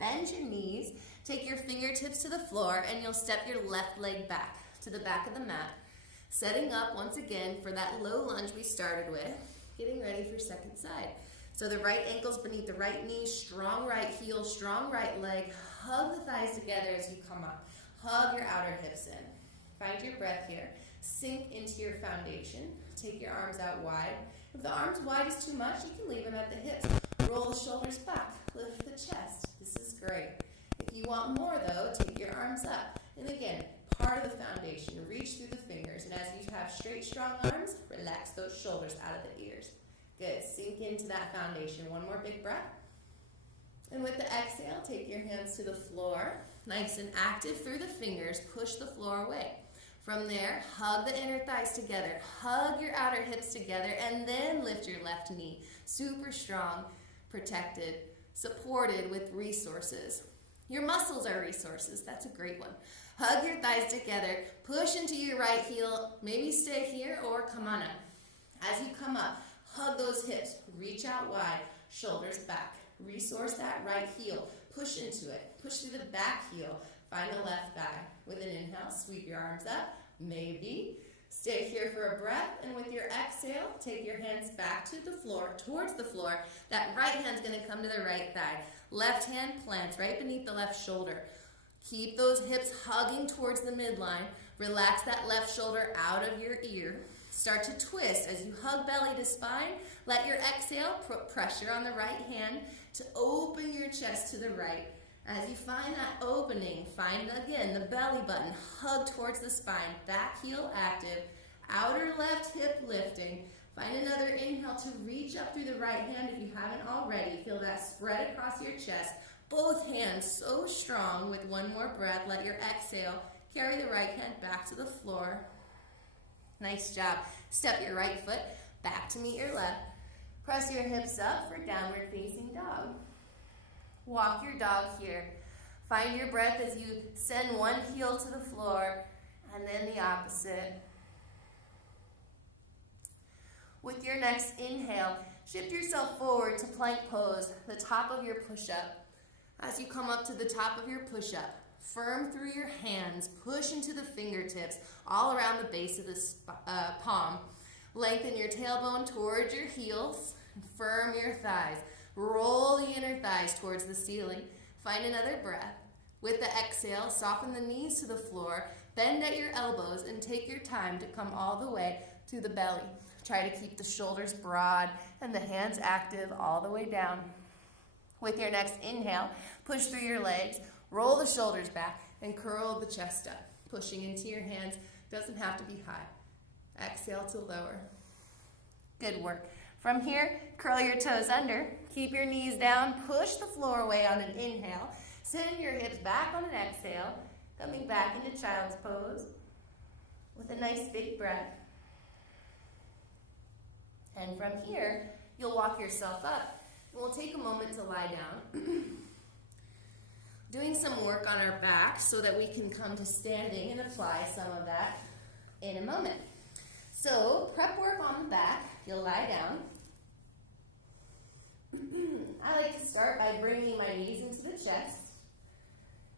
Bend your knees, take your fingertips to the floor, and you'll step your left leg back to the back of the mat. Setting up once again for that low lunge we started with. Getting ready for second side. So the right ankle's beneath the right knee, strong right heel, strong right leg. Hug the thighs together as you come up. Hug your outer hips in. Find your breath here. Sink into your foundation. Take your arms out wide. If the arms wide is too much, you can leave them at the hips. Roll the shoulders back. Lift the chest. This is great. If you want more though, take your arms up. And again, part of the foundation. Reach through the fingers. And as you have straight, strong arms, relax those shoulders out of the ears. Good. Sink into that foundation. One more big breath. And with the exhale, take your hands to the floor. Nice and active through the fingers. Push the floor away. From there, hug the inner thighs together. Hug your outer hips together. And then lift your left knee. Super strong, protected, supported with resources. Your muscles are resources. That's a great one. Hug your thighs together. Push into your right heel. Maybe stay here or come on up. As you come up, hug those hips. Reach out wide. Shoulders back. Resource that right heel. Push into it. Push through the back heel. Find the left thigh. With an inhale, sweep your arms up. Maybe. Stay here for a breath. And with your exhale, take your hands back to the floor, towards the floor. That right hand's going to come to the right thigh. Left hand plants right beneath the left shoulder. Keep those hips hugging towards the midline. Relax that left shoulder out of your ear. Start to twist as you hug belly to spine. Let your exhale put pressure on the right hand to open your chest to the right. As you find that opening, find again the belly button. Hug towards the spine. Back heel active. Outer left hip lifting. Find another inhale to reach up through the right hand if you haven't already. Feel that spread across your chest. Both hands so strong. With one more breath, let your exhale carry the right hand back to the floor. Nice job. Step your right foot back to meet your left. Press your hips up for downward facing dog. Walk your dog here. Find your breath as you send one heel to the floor and then the opposite. With your next inhale, shift yourself forward to plank pose, the top of your push-up. As you come up to the top of your push-up, firm through your hands, push into the fingertips, all around the base of the palm. Lengthen your tailbone towards your heels, firm your thighs. Roll the inner thighs towards the ceiling. Find another breath. With the exhale, soften the knees to the floor, bend at your elbows, and take your time to come all the way to the belly. Try to keep the shoulders broad and the hands active all the way down. With your next inhale, push through your legs, roll the shoulders back, and curl the chest up. Pushing into your hands doesn't have to be high. Exhale to lower. Good work. From here, curl your toes under, keep your knees down, push the floor away on an inhale, send your hips back on an exhale, coming back into child's pose with a nice big breath. And from here, you'll walk yourself up. And we'll take a moment to lie down. Doing some work on our back so that we can come to standing and apply some of that in a moment. So, prep work on the back. You'll lie down. I like to start by bringing my knees into the chest.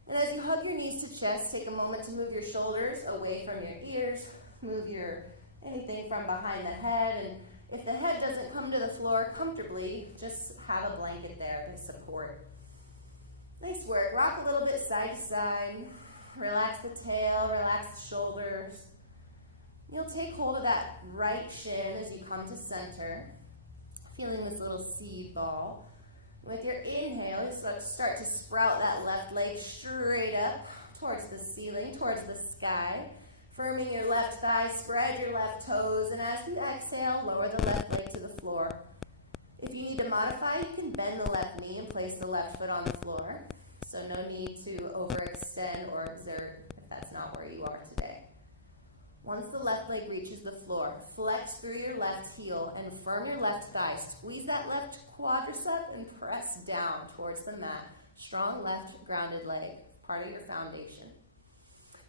And as you hug your knees to chest, take a moment to move your shoulders away from your ears. Move anything from behind the head and If the head doesn't come to the floor comfortably, just have a blanket there to support. Nice work. Rock a little bit side to side. Relax the tail, relax the shoulders. You'll take hold of that right shin as you come to center, feeling this little seed ball. With your inhale, you start to sprout that left leg straight up towards the ceiling, towards the sky. Firming your left thigh, spread your left toes, and as you exhale, lower the left leg to the floor. If you need to modify, you can bend the left knee and place the left foot on the floor. So no need to overextend or exert if that's not where you are today. Once the left leg reaches the floor, flex through your left heel and firm your left thigh. Squeeze that left quadricep and press down towards the mat. Strong left grounded leg, part of your foundation.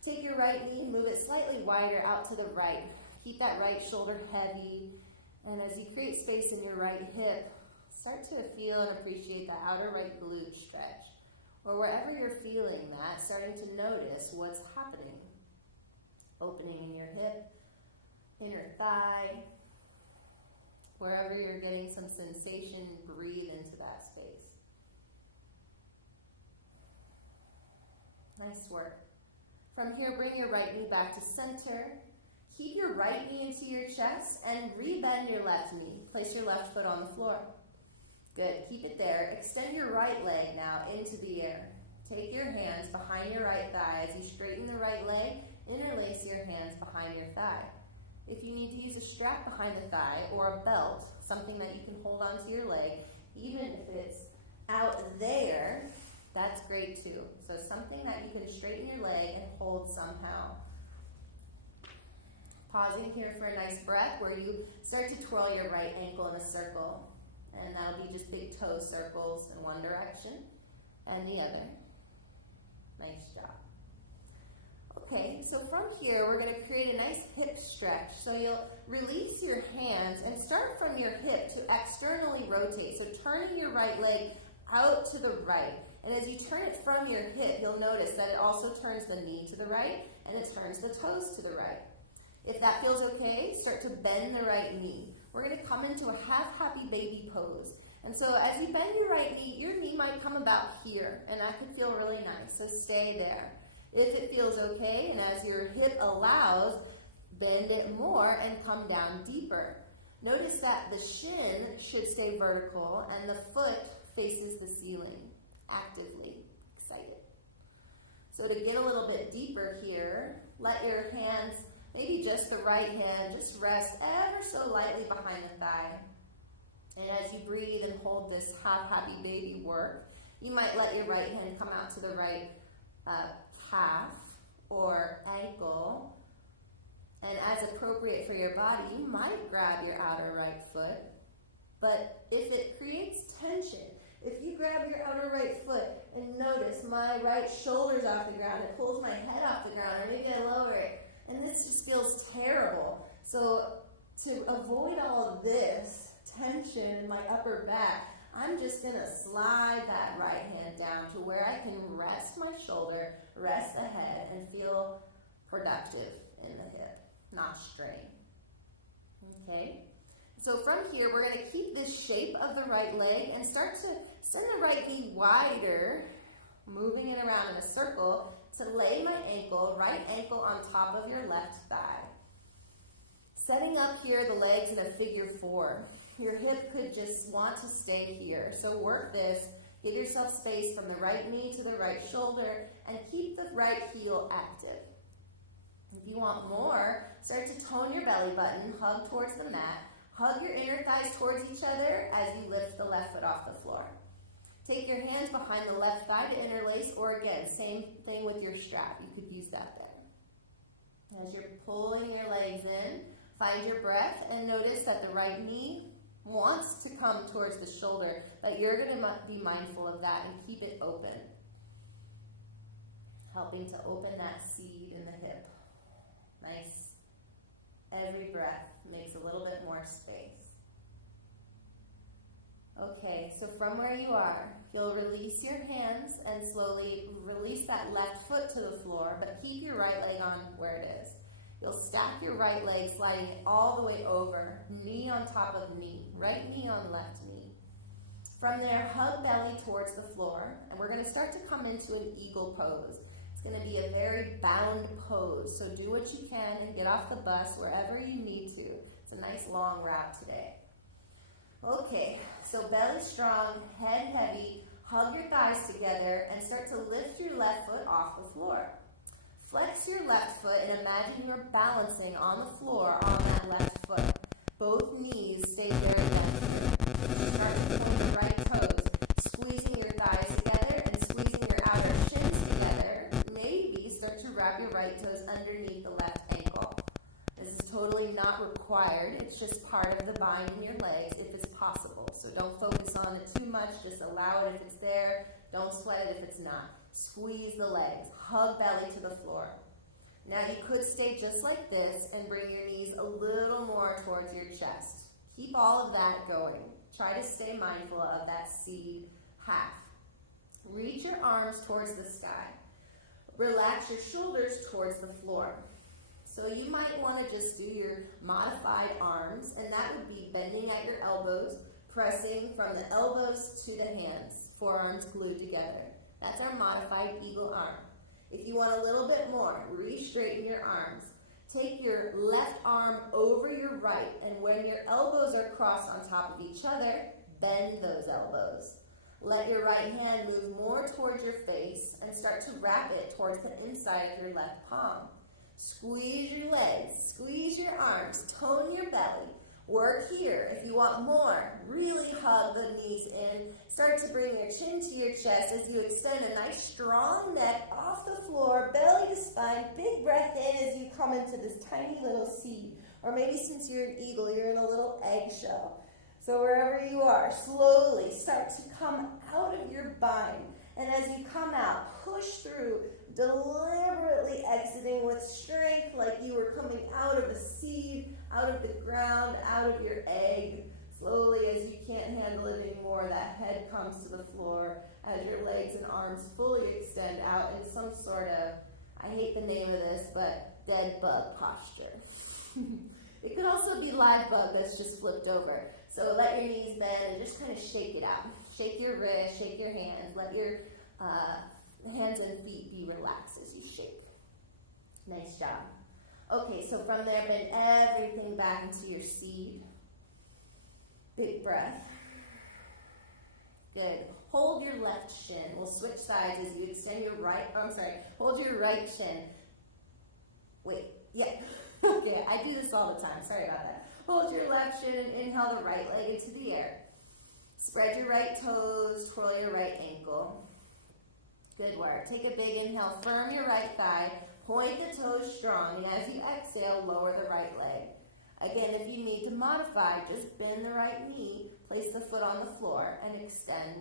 Take your right knee and move it slightly wider out to the right. Keep that right shoulder heavy. And as you create space in your right hip, start to feel and appreciate the outer right glute stretch. Or wherever you're feeling that, starting to notice what's happening. Opening in your hip, inner thigh. Wherever you're getting some sensation, breathe into that space. Nice work. From here, bring your right knee back to center. Keep your right knee into your chest and rebend your left knee. Place your left foot on the floor. Good, keep it there. Extend your right leg now into the air. Take your hands behind your right thigh as you straighten the right leg. Interlace your hands behind your thigh. If you need to use a strap behind the thigh or a belt, something that you can hold onto your leg, even if it's out there, that's great too. So something that you can straighten your leg and hold somehow. Pausing here for a nice breath where you start to twirl your right ankle in a circle. And that'll be just big toe circles in one direction and the other. Nice job. Okay, so from here we're going to create a nice hip stretch. So you'll release your hands and start from your hip to externally rotate. So turning your right leg out to the right. And as you turn it from your hip, you'll notice that it also turns the knee to the right and it turns the toes to the right. If that feels okay, start to bend the right knee. We're going to come into a half happy baby pose. And so as you bend your right knee, your knee might come about here, and that could feel really nice, so stay there. If it feels okay, and as your hip allows, bend it more and come down deeper. Notice that the shin should stay vertical and the foot faces the ceiling, actively excited. So to get a little bit deeper here, let your hands, maybe just the right hand, just rest ever so lightly behind the thigh. And as you breathe and hold this half happy baby work, you might let your right hand come out to the right calf or ankle. And as appropriate for your body, you might grab your outer right foot. But if it creates tension, if you grab your outer right foot and notice my right shoulder's off the ground, it pulls my head off the ground, or maybe I lower it, and this just feels terrible. So to avoid all of this tension in my upper back, I'm just going to slide that right hand down to where I can rest my shoulder, rest the head, and feel productive in the hip, not strain. Okay? So from here, we're going to keep this shape of the right leg and start to send the right knee wider, moving it around in a circle to lay my ankle, right ankle on top of your left thigh. Setting up here the legs in a figure 4. Your hip could just want to stay here. So work this. Give yourself space from the right knee to the right shoulder and keep the right heel active. If you want more, start to tone your belly button, hug towards the mat. Hug your inner thighs towards each other as you lift the left foot off the floor. Take your hands behind the left thigh to interlace, or again, same thing with your strap. You could use that there. As you're pulling your legs in, find your breath and notice that the right knee wants to come towards the shoulder, but you're going to be mindful of that and keep it open. Helping to open that seed in the hip. Nice. Every breath makes a little bit more space. Okay, so from where you are, you'll release your hands and slowly release that left foot to the floor, but keep your right leg on where it is. You'll stack your right leg, sliding it all the way over, knee on top of knee, right knee on left knee. From there, hug belly towards the floor, and we're going to start to come into an eagle pose. It's going to be a very bound pose, so do what you can and get off the bus wherever you need to. It's a nice long route today. Okay, so belly strong, head heavy, hug your thighs together and start to lift your left foot off the floor. Flex your left foot and imagine you're balancing on the floor on that left foot. Both knees stay very bent. Start to point your right toes, squeezing your thighs together and squeezing your outer shins together. Maybe start to wrap your right toes underneath the left ankle. This is totally not required. It's just part of the bind in your legs if it's possible. So don't focus on it too much. Just allow it if it's there. Don't sweat it if it's not. Squeeze the legs. Hug belly to the floor. Now you could stay just like this and bring your knees a little more towards your chest. Keep all of that going. Try to stay mindful of that seed half. Reach your arms towards the sky. Relax your shoulders towards the floor. So you might want to just do your modified arms, and that would be bending at your elbows, pressing from the elbows to the hands, forearms glued together. That's our modified eagle arm. If you want a little bit more, re-straighten your arms. Take your left arm over your right, and when your elbows are crossed on top of each other, bend those elbows. Let your right hand move more towards your face and start to wrap it towards the inside of your left palm. Squeeze your legs, squeeze your arms, tone your belly. Work here. If you want more, really hug the knees in. Start to bring your chin to your chest as you extend a nice strong neck off the floor, belly to spine. Big breath in as you come into this tiny little seed. Or maybe since you're an eagle, you're in a little eggshell. So wherever you are, slowly start to come out of your bind. And as you come out, push through, deliberately exiting with strength like you were coming out of a seed, out of the ground, out of your egg. Slowly, as you can't handle it anymore, that head comes to the floor as your legs and arms fully extend out in some sort of, I hate the name of this, but dead bug posture. It could also be live bug that's just flipped over. So let your knees bend and just kind of shake it out. Shake your wrist, shake your hands. Let your hands and feet be relaxed as you shake. Nice job. Okay, so from there, bend everything back into your seed. Big breath. Good. Hold your left shin. We'll switch sides as you extend your right, hold your right shin. Wait, yeah. Okay, I do this all the time. Sorry about that. Hold your left shin and inhale the right leg into the air. Spread your right toes, twirl your right ankle. Good work. Take a big inhale, firm your right thigh, point the toes strong, and as you exhale, lower the right leg. Again, if you need to modify, just bend the right knee, place the foot on the floor, and extend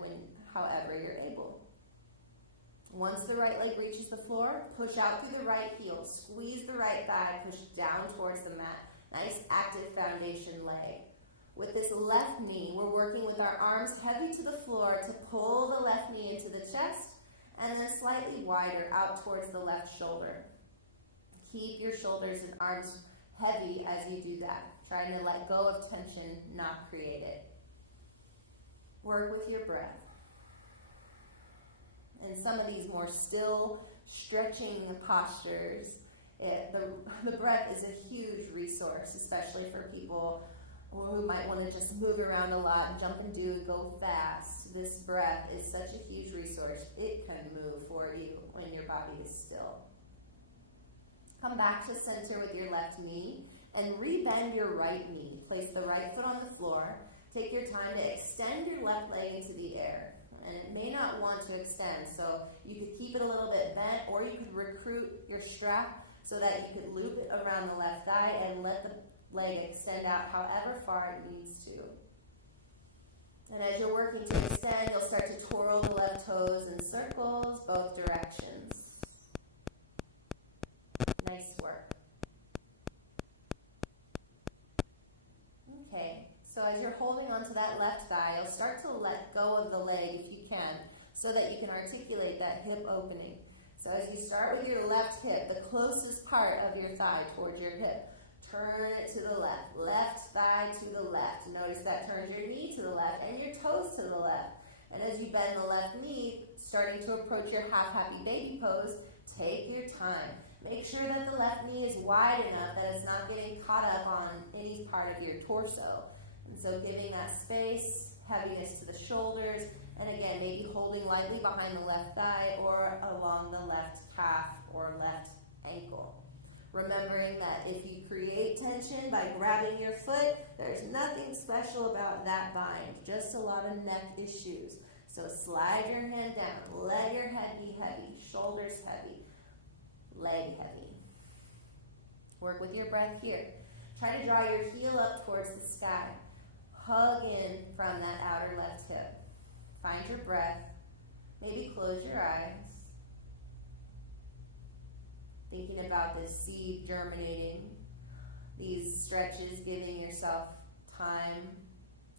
however you're able. Once the right leg reaches the floor, push out through the right heel, squeeze the right thigh, push down towards the mat. Nice active foundation leg. With this left knee, we're working with our arms heavy to the floor to pull the left knee into the chest and then slightly wider out towards the left shoulder. Keep your shoulders and arms heavy as you do that, trying to let go of tension, not create it. Work with your breath. And some of these more still stretching postures, the breath is a huge resource, especially for people who might want to just move around a lot and jump and go fast. This breath is such a huge resource. It can move for you when your body is still. Come back to center with your left knee and rebend your right knee. Place the right foot on the floor. Take your time to extend your left leg into the air. And it may not want to extend, so you could keep it a little bit bent, or you could recruit your strap so that you could loop it around the left thigh and let the leg extend out however far it needs to. And as you're working to extend, you'll start to twirl the left toes in circles, both directions. Nice work. Okay, so as you're holding onto that left thigh, you'll start to let go of the leg if you can, so that you can articulate that hip opening. So as you start with your left hip, the closest part of your thigh towards your hip, turn it to the left. Left thigh to the left. Notice that turns your knee to the left and your toes to the left. And as you bend the left knee, starting to approach your half happy baby pose, take your time. Make sure that the left knee is wide enough that it's not getting caught up on any part of your torso. And so giving that space, heaviness to the shoulders, and again, maybe holding lightly behind the left thigh or along the left calf or left ankle. Remembering that if you create tension by grabbing your foot, there's nothing special about that bind, just a lot of neck issues. So slide your hand down, let your head be heavy, shoulders heavy, leg heavy. Work with your breath here. Try to draw your heel up towards the sky. Hug in from that outer left hip. Find your breath. Maybe close your eyes. Thinking about this seed germinating. These stretches, giving yourself time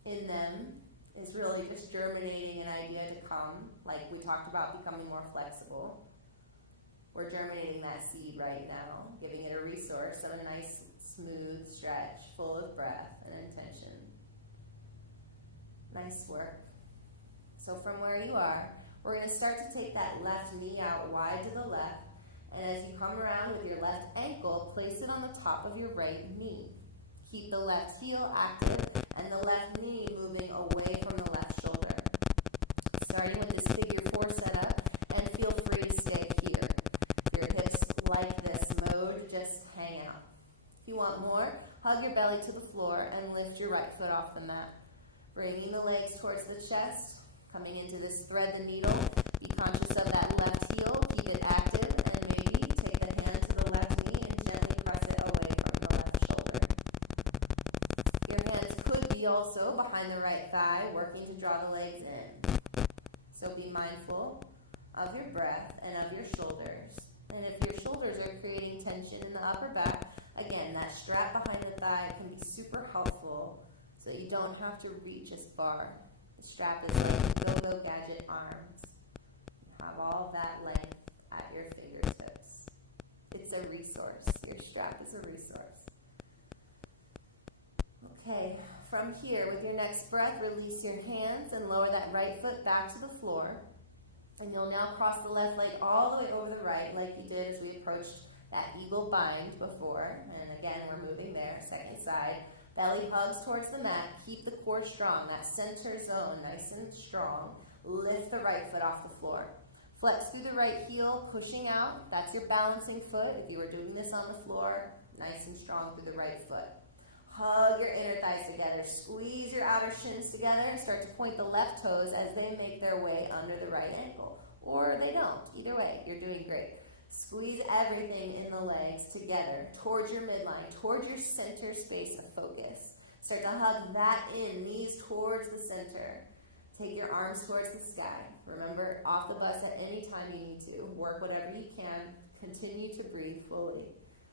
in them is really just germinating an idea to come. Like we talked about becoming more flexible. We're germinating that seed right now, giving it a resource of a nice, smooth stretch, full of breath and intention. Nice work. So from where you are, we're going to start to take that left knee out wide to the left. And as you come around with your left ankle, place it on the top of your right knee. Keep the left heel active and the left knee moving away from the left shoulder. Starting with this figure 4 setup, and feel free to stay here. Your hips like this mode, just hang out. If you want more, hug your belly to the floor and lift your right foot off the mat. Bringing the legs towards the chest, coming into this thread the needle. Be conscious of that left heel, keep it active, and maybe take the hand to the left knee and gently press it away from the left shoulder. Your hands could be also behind the right thigh, working to draw the legs in. So be mindful of your breath and of your shoulders. And if your shoulders are creating tension in the upper back, again, that strap behind the thigh can be super helpful so you don't have to reach as far. The strap is like go-go gadget arms. You have all of that length at your fingertips. It's a resource. Your strap is a resource. Okay, from here, with your next breath, release your hands and lower that right foot back to the floor. And you'll now cross the left leg all the way over the right, like you did as we approached that eagle bind before. And again, we're moving there, second side. Belly hugs towards the mat. Keep the core strong, that center zone nice and strong. Lift the right foot off the floor. Flex through the right heel, pushing out. That's your balancing foot. If you were doing this on the floor, nice and strong through the right foot. Hug your inner thighs together. Squeeze your outer shins together and start to point the left toes as they make their way under the right ankle. Or they don't. Either way, you're doing great. Squeeze everything in the legs together towards your midline, towards your center space of focus. Start to hug that in, knees towards the center. Take your arms towards the sky. Remember, off the bus at any time you need to. Work whatever you can. Continue to breathe fully.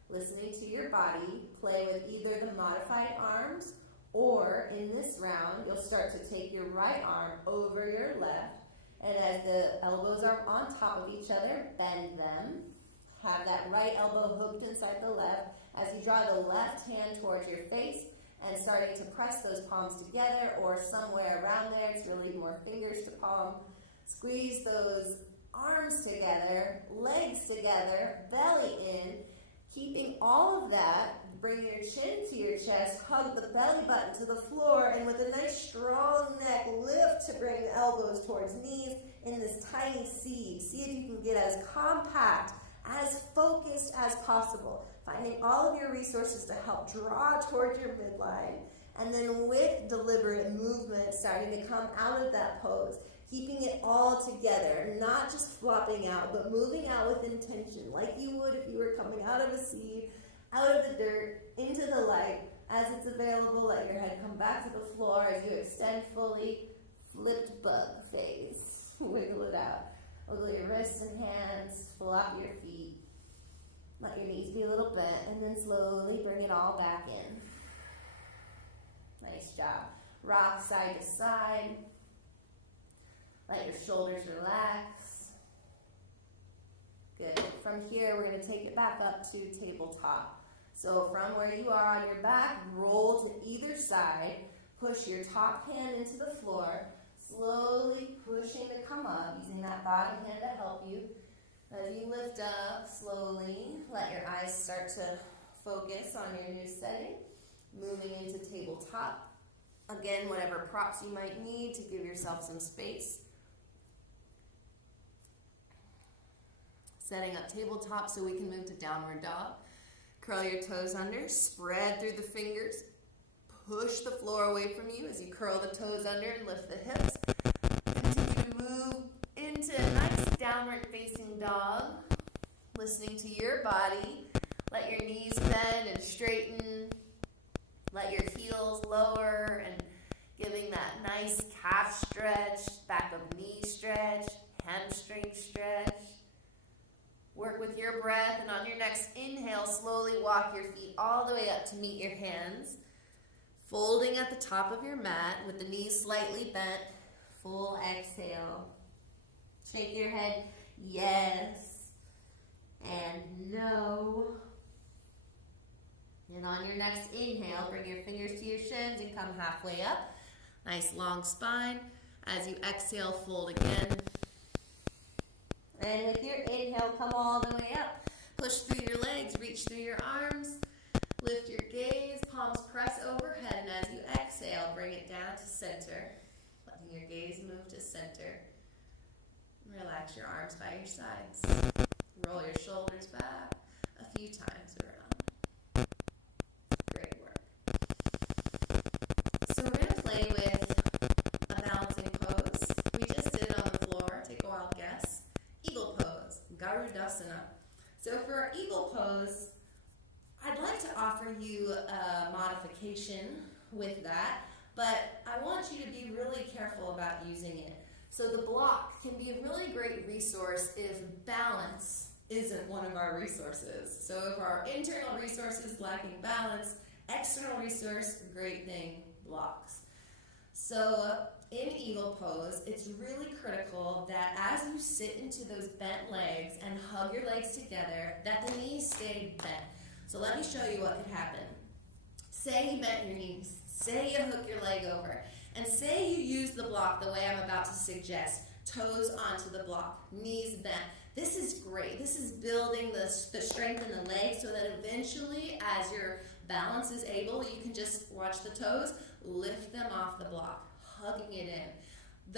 Listening to your body, play with either the modified arms, or in this round, you'll start to take your right arm over your left. And as the elbows are on top of each other, bend them. Have that right elbow hooked inside the left as you draw the left hand towards your face and starting to press those palms together or somewhere around there to relieve more fingers to palm. Squeeze those arms together, legs together, belly in. Keeping all of that, bring your chin to your chest, hug the belly button to the floor, and with a nice strong neck, lift to bring the elbows towards knees in this tiny seed. See if you can get as compact, as focused as possible, finding all of your resources to help draw towards your midline, and then with deliberate movement, starting to come out of that pose, keeping it all together, not just flopping out, but moving out with intention, like you would if you were coming out of a seed, out of the dirt, into the light. As it's available, let your head come back to the floor as you extend fully, flipped bug face. Wiggle it out. Wiggle your wrists and hands, flop your feet. Let your knees be a little bent, and then slowly bring it all back in. Nice job. Rock side to side. Let your shoulders relax. Good. From here, we're going to take it back up to tabletop. So from where you are on your back, roll to either side. Push your top hand into the floor, slowly pushing to come up, using that bottom hand to help you. As you lift up slowly, let your eyes start to focus on your new setting. Moving into tabletop. Again, whatever props you might need to give yourself some space. Setting up tabletop so we can move to downward dog. Curl your toes under, spread through the fingers. Push the floor away from you as you curl the toes under and lift the hips. Continue to move into a nice downward facing dog. Listening to your body. Let your knees bend and straighten. Let your heels lower and giving that nice calf stretch, back of knee stretch, hamstring stretch. Work with your breath, and on your next inhale, slowly walk your feet all the way up to meet your hands. Folding at the top of your mat with the knees slightly bent. Full exhale. Shake your head, yes, and no. And on your next inhale, bring your fingers to your shins and come halfway up. Nice long spine. As you exhale, fold again. And with your inhale, come all the way up. Push through your legs, reach through your arms. Lift your gaze, palms press overhead, and as you exhale, bring it down to center. Letting your gaze move to center. Relax your arms by your sides. Roll your shoulders back a few times around. Great work. So we're going to play with a balancing pose. We just did it on the floor. Take a wild guess. Eagle pose, Garudasana. So for our eagle pose, I'd like to offer you a modification with that, but I want you to be really careful about using it. So the block can be a really great resource if balance isn't one of our resources. So if our internal resource is lacking balance, external resource, great thing, blocks. So in eagle pose, it's really critical that as you sit into those bent legs and hug your legs together, that the knees stay bent. So let me show you what could happen. Say you bent your knees, say you hook your leg over, and say you use the block the way I'm about to suggest. Toes onto the block, knees bent. This is great. This is building the strength in the legs so that eventually, as your balance is able, you can just watch the toes, lift them off the block, hugging it in.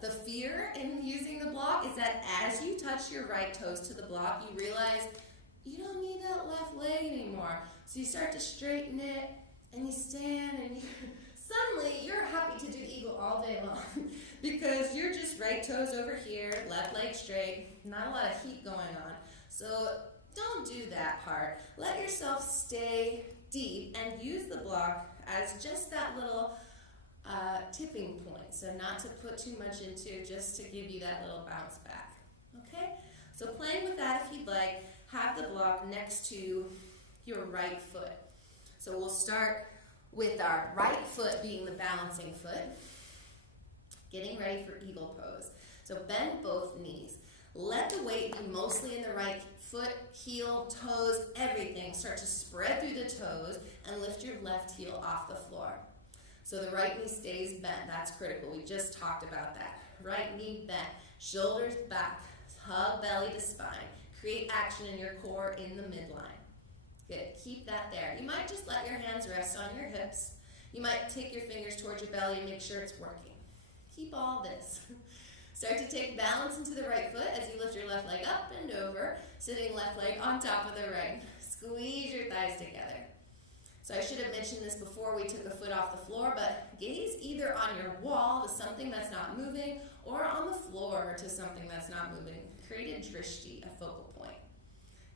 The fear in using the block is that as you touch your right toes to the block, you realize you don't need that left leg anymore. So you start to straighten it, and you stand, and suddenly you're happy to do eagle all day long because you're just right toes over here, left leg straight, not a lot of heat going on. So don't do that part. Let yourself stay deep and use the block as just that little tipping point. So not to put too much into, just to give you that little bounce back. Okay? So playing with that if you'd like, have the block next to your right foot. So we'll start with our right foot being the balancing foot, getting ready for eagle pose. So bend both knees. Let the weight be mostly in the right foot, heel, toes, everything. Start to spread through the toes and lift your left heel off the floor. So the right knee stays bent. That's critical. We just talked about that. Right knee bent, shoulders back, hug belly to spine. Create action in your core in the midline. Good. Keep that there. You might just let your hands rest on your hips. You might take your fingers towards your belly and make sure it's working. Keep all this. Start to take balance into the right foot as you lift your left leg up and over, sitting left leg on top of the right. Squeeze your thighs together. So I should have mentioned this before we took a foot off the floor, but gaze either on your wall to something that's not moving or on the floor to something that's not moving. Create a drishti, a focal point.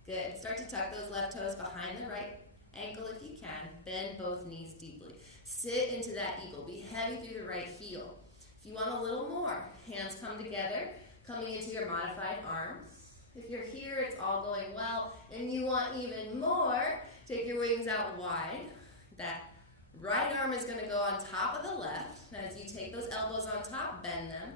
Good. Start to tuck those left toes behind the right ankle if you can. Bend both knees deeply. Sit into that eagle. Be heavy through the right heel. If you want a little more, hands come together, coming into your modified arms. If you're here, it's all going well, and you want even more, take your wings out wide. That right arm is going to go on top of the left. As you take those elbows on top, bend them.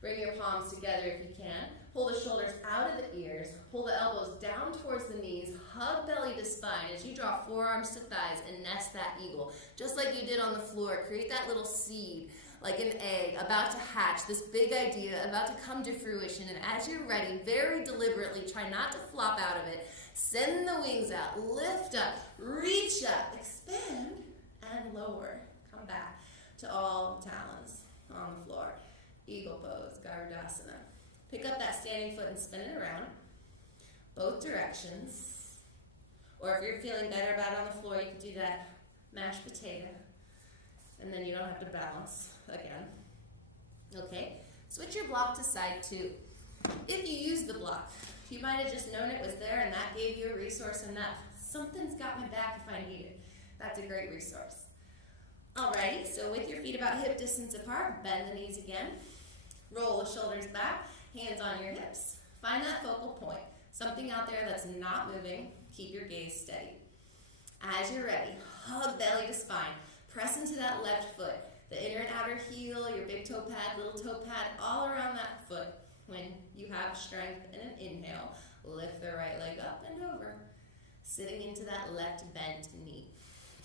Bring your palms together if you can. Pull the shoulders out of the ears. Pull the elbows down towards the knees. Hug belly to spine as you draw forearms to thighs and nest that eagle. Just like you did on the floor, create that little seed, like an egg, about to hatch, this big idea about to come to fruition. And as you're ready, very deliberately, try not to flop out of it. Send the wings out, lift up, reach up, expand, and lower. Come back to all talons on the floor. Eagle pose, Garudasana. Pick up that standing foot and spin it around, both directions. Or if you're feeling better about it on the floor, you can do that mashed potato, and then you don't have to balance again. Okay, switch your block to side two. If you use the block, you might have just known it was there and that gave you a resource enough. Something's got my back if I need it. That's a great resource. Alrighty, so with your feet about hip distance apart, bend the knees again. Roll the shoulders back, hands on your hips. Find that focal point, something out there that's not moving. Keep your gaze steady. As you're ready, hug belly to spine. Press into that left foot. The inner and outer heel, your big toe pad, little toe pad, all around that foot. When you have strength in an inhale, lift the right leg up and over. Sitting into that left bent knee.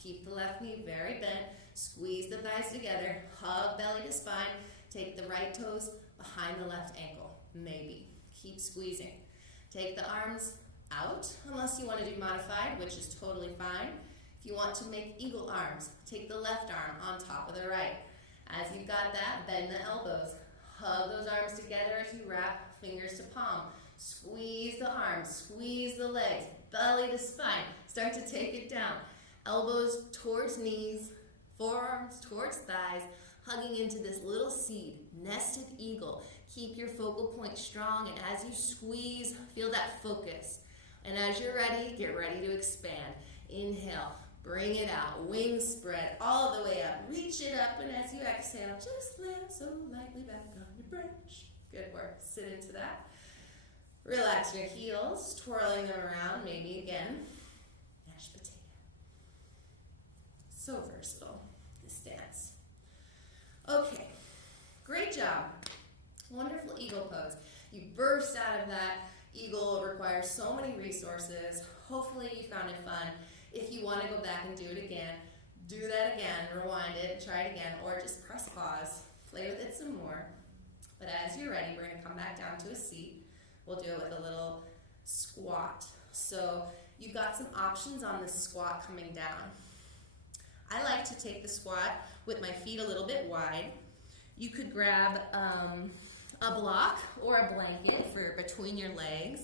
Keep the left knee very bent. Squeeze the thighs together. Hug belly to spine. Take the right toes behind the left ankle. Maybe. Keep squeezing. Take the arms out, unless you want to do modified, which is totally fine. If you want to make eagle arms, take the left arm on top of the right. As you've got that, bend the elbows. Hug those arms together as you wrap fingers to palm. Squeeze the arms, squeeze the legs, belly to spine. Start to take it down. Elbows towards knees, forearms towards thighs, hugging into this little seed, nested eagle. Keep your focal point strong, and as you squeeze, feel that focus. And as you're ready, get ready to expand. Inhale, bring it out, wings spread all the way up. Reach it up, and as you exhale, just land so lightly back on your branch. Good work, sit into that. Relax your heels, twirling them around, maybe again. Mashed potato. So versatile, this dance. Okay, great job. Wonderful eagle pose. You burst out of that eagle. It requires so many resources. Hopefully you found it fun. If you want to go back and do it again, do that again, rewind it, try it again, or just press pause, play with it some more. But as you're ready, we're going to come back down to a seat. We'll do it with a little squat. So you've got some options on this squat coming down. I like to take the squat with my feet a little bit wide. You could grab a block or a blanket for between your legs.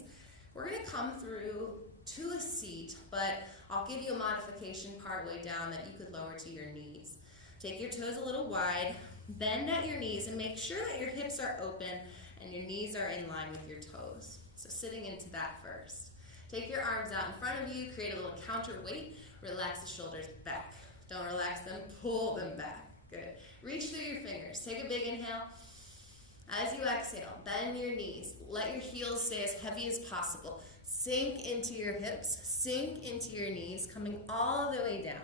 We're going to come through to a seat, but I'll give you a modification partway down that you could lower to your knees. Take your toes a little wide, bend at your knees, and make sure that your hips are open and your knees are in line with your toes. So sitting into that first. Take your arms out in front of you, create a little counterweight, relax the shoulders back. Don't relax them, pull them back. Good. Reach through your fingers. Take a big inhale. As you exhale, bend your knees. Let your heels stay as heavy as possible. Sink into your hips, sink into your knees, coming all the way down.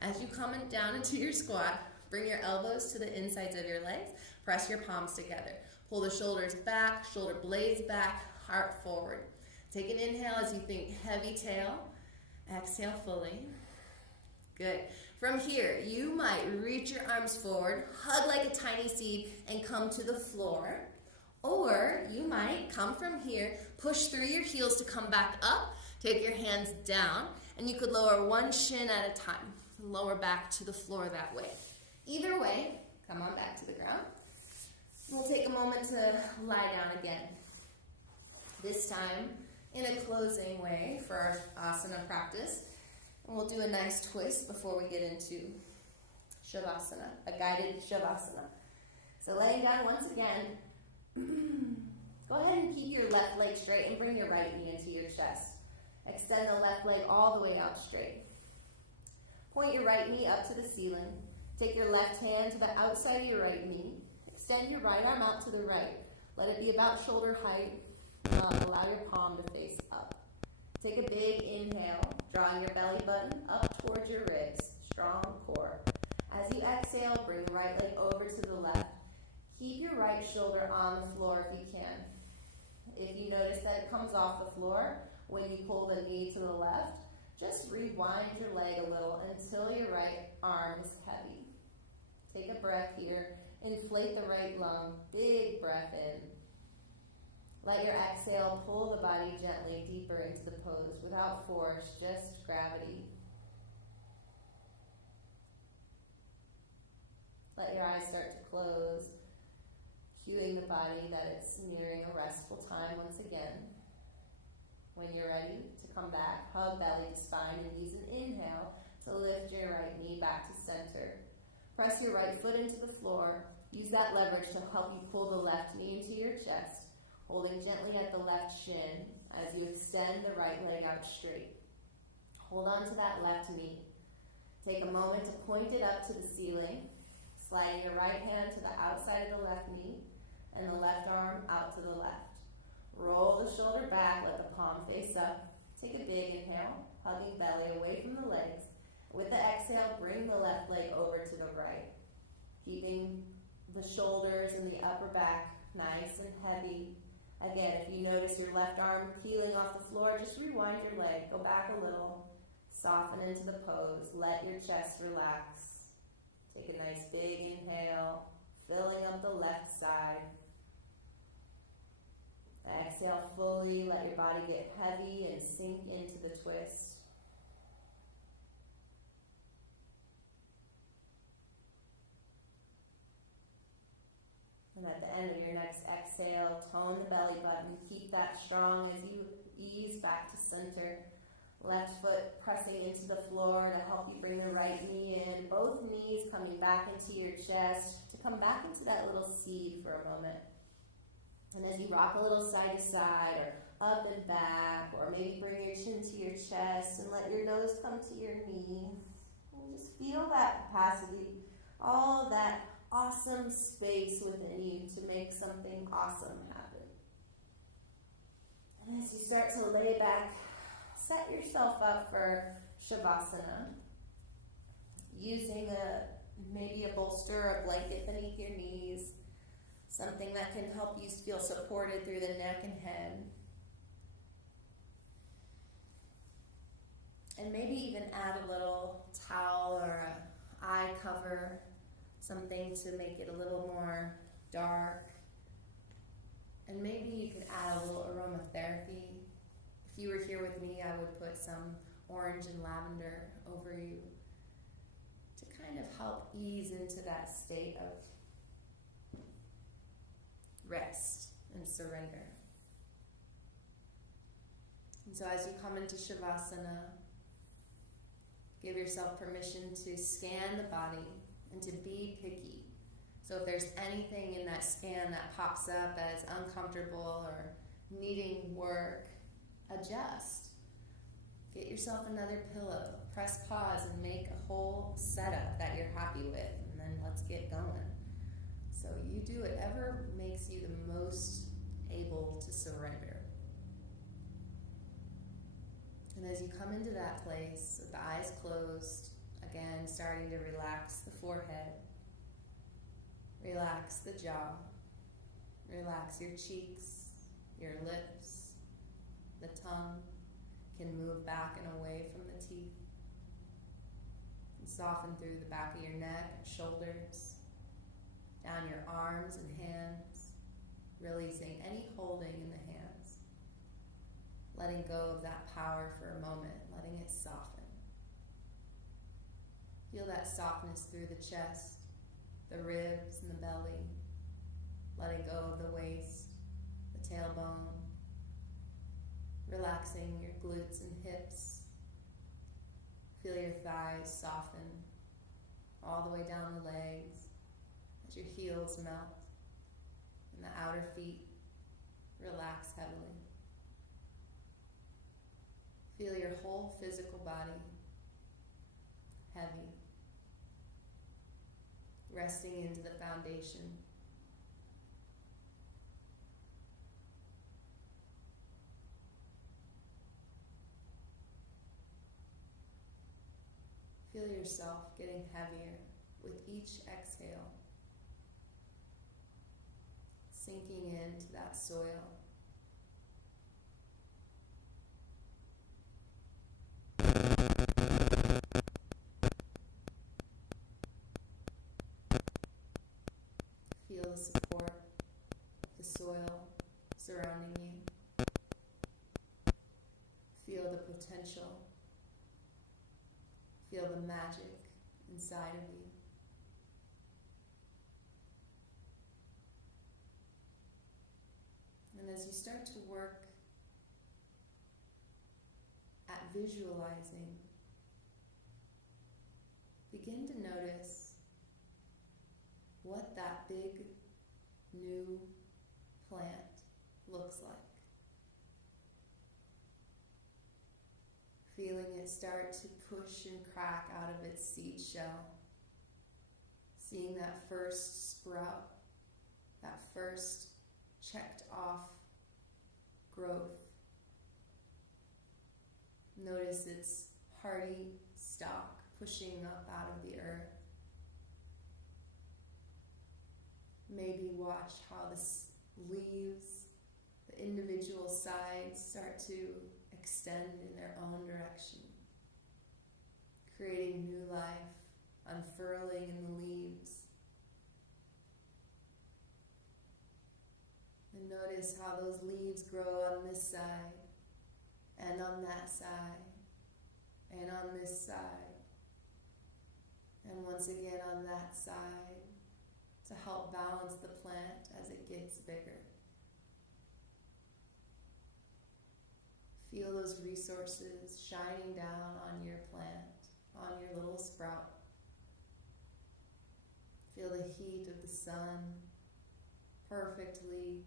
As you come down into your squat, bring your elbows to the insides of your legs. Press your palms together. Pull the shoulders back, shoulder blades back, heart forward. Take an inhale as you think heavy tail. Exhale fully. Good. From here, you might reach your arms forward, hug like a tiny seed, and come to the floor. Or you might come from here, push through your heels to come back up, take your hands down, and you could lower one shin at a time. Lower back to the floor that way. Either way, come on back to the ground. We'll take a moment to lie down again. This time in a closing way for our asana practice. And we'll do a nice twist before we get into Shavasana, a guided Shavasana. So laying down once again, go ahead and keep your left leg straight and bring your right knee into your chest. Extend the left leg all the way out straight. Point your right knee up to the ceiling. Take your left hand to the outside of your right knee. Extend your right arm out to the right. Let it be about shoulder height. Allow your palm to face up. Take a big inhale, drawing your belly button up towards your ribs. Strong core. As you exhale, bring the right leg over to the left. Keep your right shoulder on the floor if you can. when you pull the knee to the left, just rewind your leg a little until your right arm is heavy. Take a breath here. Inflate the right lung. Big breath in. Let your exhale pull the body gently deeper into the pose without force, just gravity. Let your eyes start to close, cueing the body that it's nearing a restful time once again. When you're ready to come back, hug belly to spine and use an inhale to lift your right knee back to center. Press your right foot into the floor. Use that leverage to help you pull the left knee into your chest, holding gently at the left shin as you extend the right leg out straight. Hold on to that left knee. Take a moment to point it up to the ceiling, sliding your right hand to the outside of the left knee and the left arm out to the left. Roll the shoulder back, let the palm face up. Take a big inhale, hugging belly away from the legs. With the exhale, bring the left leg over to the right, keeping the shoulders and the upper back nice and heavy. Again, if you notice your left arm peeling off the floor, just rewind your leg, go back a little, soften into the pose, let your chest relax. Take a nice big inhale, filling up the left side. Exhale fully, let your body get heavy and sink into the twist. And at the end of your next exhale, tone the belly button. Keep that strong as you ease back to center. Left foot pressing into the floor to help you bring the right knee in. Both knees coming back into your chest to come back into that little seed for a moment. And as you rock a little side to side or up and back, or maybe bring your chin to your chest and let your nose come to your knee. And just feel that capacity, all of that awesome space within you to make something awesome happen. And as you start to lay back, set yourself up for Shavasana, using maybe a bolster or a blanket beneath your knees, something that can help you feel supported through the neck and head. And maybe even add a little towel or an eye cover, something to make it a little more dark. And maybe you could add a little aromatherapy. If you were here with me, I would put some orange and lavender over you to kind of help ease into that state of rest and surrender. And so as you come into Shavasana, give yourself permission to scan the body and to be picky. So if there's anything in that scan that pops up as uncomfortable or needing work, adjust. Get yourself another pillow. Press pause and make a whole setup that you're happy with, and then let's get going. So you do whatever makes you the most able to surrender. And as you come into that place with the eyes closed, again starting to relax the forehead, relax the jaw, relax your cheeks, your lips, the tongue can move back and away from the teeth. And soften through the back of your neck and shoulders, down your arms and hands, releasing any holding in the hands. Letting go of that power for a moment, letting it soften. Feel that softness through the chest, the ribs and the belly. Letting go of the waist, the tailbone. Relaxing your glutes and hips. Feel your thighs soften all the way down the legs as your heels melt and the outer feet relax heavily. Feel your whole physical body heavy, resting into the foundation. Feel yourself getting heavier with each exhale, sinking into that soil. Feel the magic inside of you. And as you start to work at visualizing, begin to notice what that big new plant looks like. Feeling it start to push and crack out of its seed shell. Seeing that first sprout, that first checked off growth. Notice its hardy stalk pushing up out of the earth. Maybe watch how the leaves, the individual sides, start to extend in their own direction, creating new life, unfurling in the leaves. And notice how those leaves grow on this side, and on that side, and on this side, and once again on that side, to help balance the plant as it gets bigger. Feel those resources shining down on your plant, on your little sprout. Feel the heat of the sun perfectly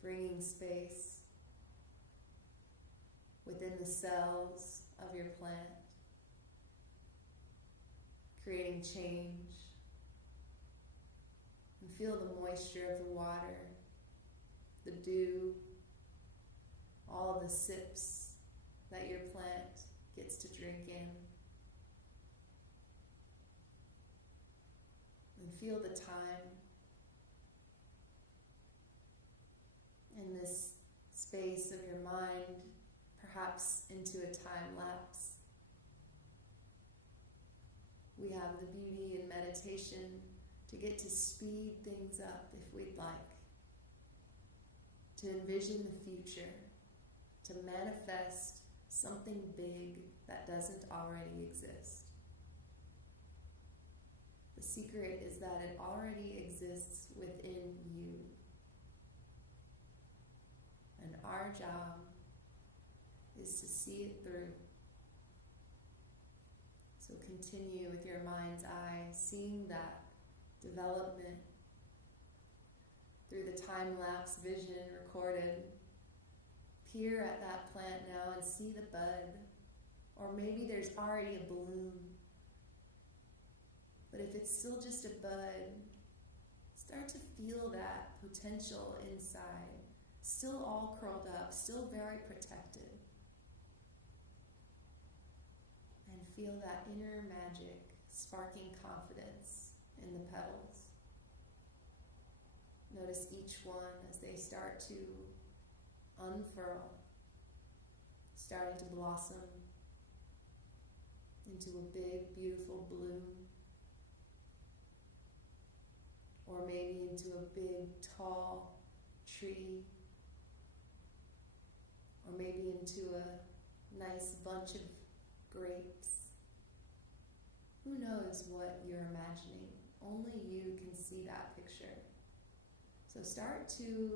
bringing space within the cells of your plant, creating change. And feel the moisture of the water, the dew, all the sips that your plant gets to drink in. And feel the time in this space of your mind, perhaps into a time lapse. We have the beauty in meditation to get to speed things up if we'd like, to envision the future, to manifest something big that doesn't already exist. The secret is that it already exists within you. And our job is to see it through. So continue with your mind's eye, seeing that development through the time-lapse vision recorded. Peer at that plant now and see the bud, or maybe there's already a bloom. But if it's still just a bud, start to feel that potential inside, still all curled up, still very protected. And feel that inner magic sparking confidence in the petals. Notice each one as they start to unfurl, starting to blossom into a big, beautiful bloom, or maybe into a big, tall tree, or maybe into a nice bunch of grapes. Who knows what you're imagining? Only you can see that picture. So start to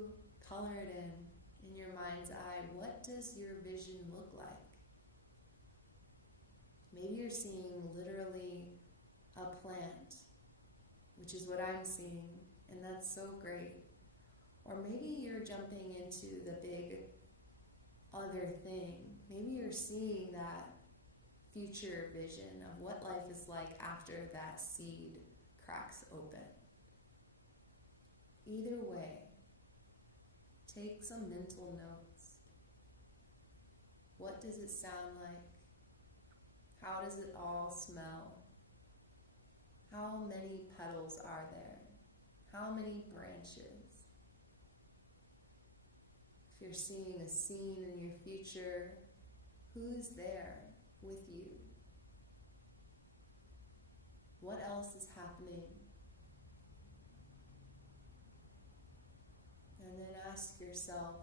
color it in your mind's eye. What does your vision look like? Maybe you're seeing literally a plant, which is what I'm seeing, and that's so great. Or maybe you're jumping into the big other thing. Maybe you're seeing that future vision of what life is like after that seed cracks open. Either way, take some mental notes. What does it sound like? How does it all smell? How many petals are there? How many branches? If you're seeing a scene in your future, who's there with you? What else is happening? And then ask yourself,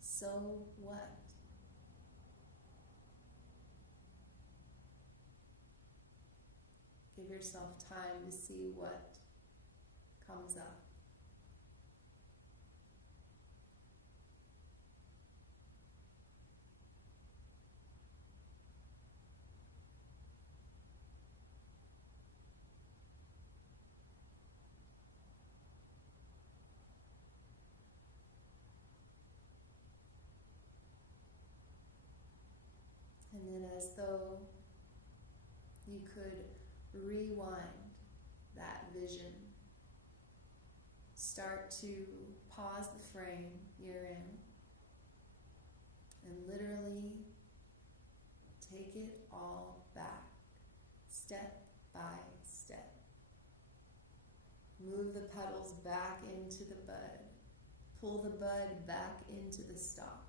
so what? Give yourself time to see what comes up. And then, as though you could rewind that vision, start to pause the frame you're in and literally take it all back, step by step. Move the petals back into the bud. Pull the bud back into the stalk.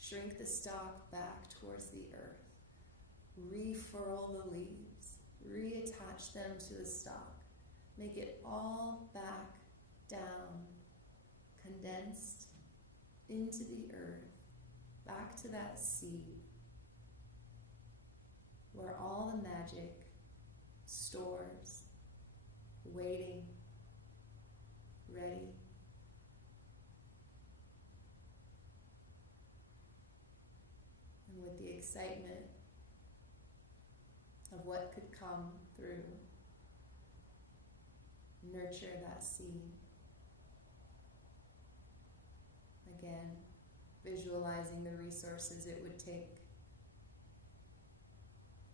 Shrink the stalk back towards the earth. Refurl the leaves. Reattach them to the stalk. Make it all back down, condensed into the earth, back to that seed where all the magic stores, waiting, ready. And with the excitement of what could come through, nurture that seed. Again, visualizing the resources it would take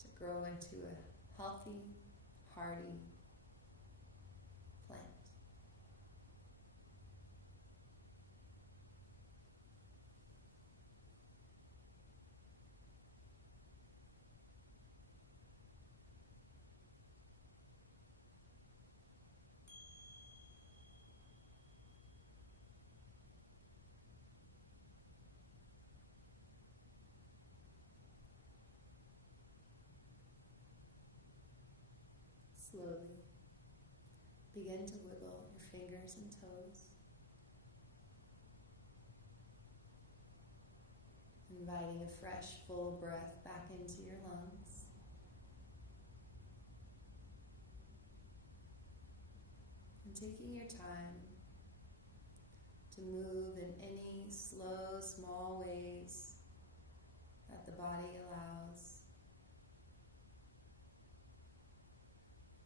to grow into a healthy, hardy plant. Slowly begin to wiggle your fingers and toes, inviting a fresh, full breath back into your lungs. And taking your time to move in any slow, small ways that the body allows.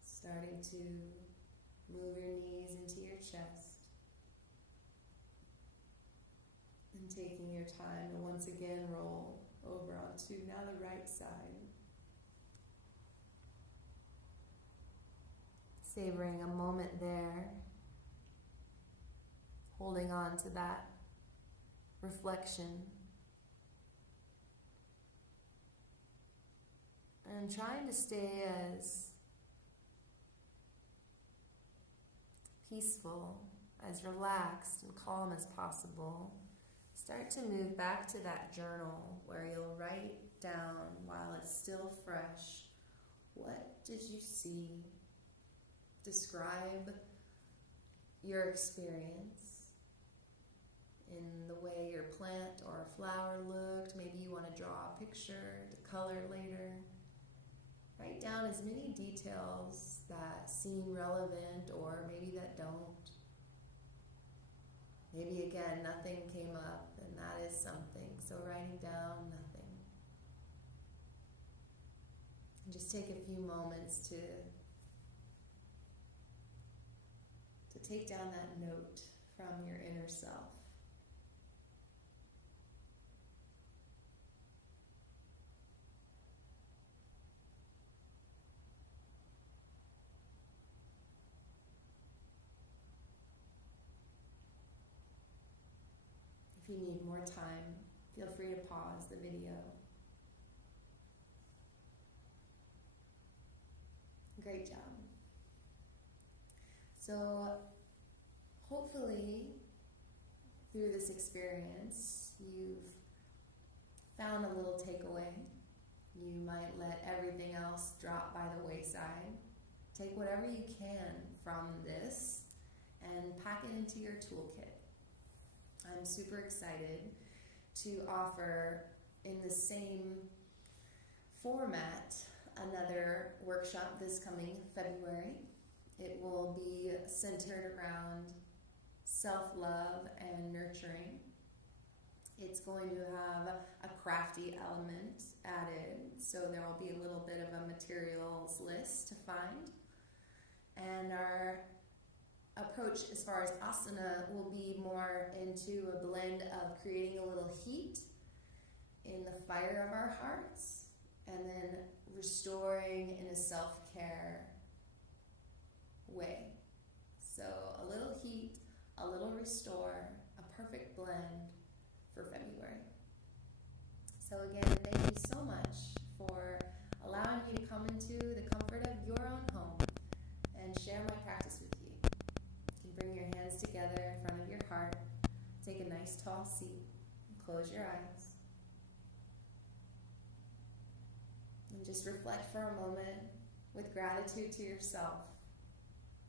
Starting to move your knees into your chest. And taking your time to once again roll over onto now the right side. Savoring a moment there. Holding on to that reflection. And trying to stay as peaceful, as relaxed and calm as possible. Start to move back to that journal where you'll write down while it's still fresh. What did you see? Describe your experience in the way your plant or flower looked. Maybe you want to draw a picture to color later. Write down as many details that seem relevant or maybe that don't. Maybe again, nothing came up and that is something. So writing down nothing. And just take a few moments to take down that note from your inner self. If you need more time, feel free to pause the video. Great job. So hopefully through this experience, you've found a little takeaway. You might let everything else drop by the wayside. Take whatever you can from this and pack it into your toolkit. I'm super excited to offer in the same format another workshop this coming February. It will be centered around self-love and nurturing. It's going to have a crafty element added, so there will be a little bit of a materials list to find. And our approach as far as asana will be more into a blend of creating a little heat in the fire of our hearts, and then restoring in a self-care way. So a little heat, a little restore, a perfect blend for February. So again, thank you so much for allowing me to come into the comfort of your own home and share my practice with you. You can bring your hands together in front of your heart, take a nice tall seat, and close your eyes. And just reflect for a moment with gratitude to yourself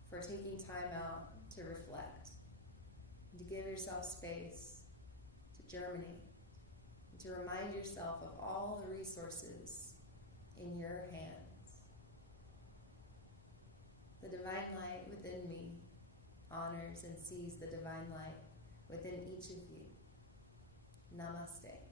for taking time out to reflect and to give yourself space to germinate and to remind yourself of all the resources in your hands. The divine light within me honors and sees the divine light within each of you. Namaste.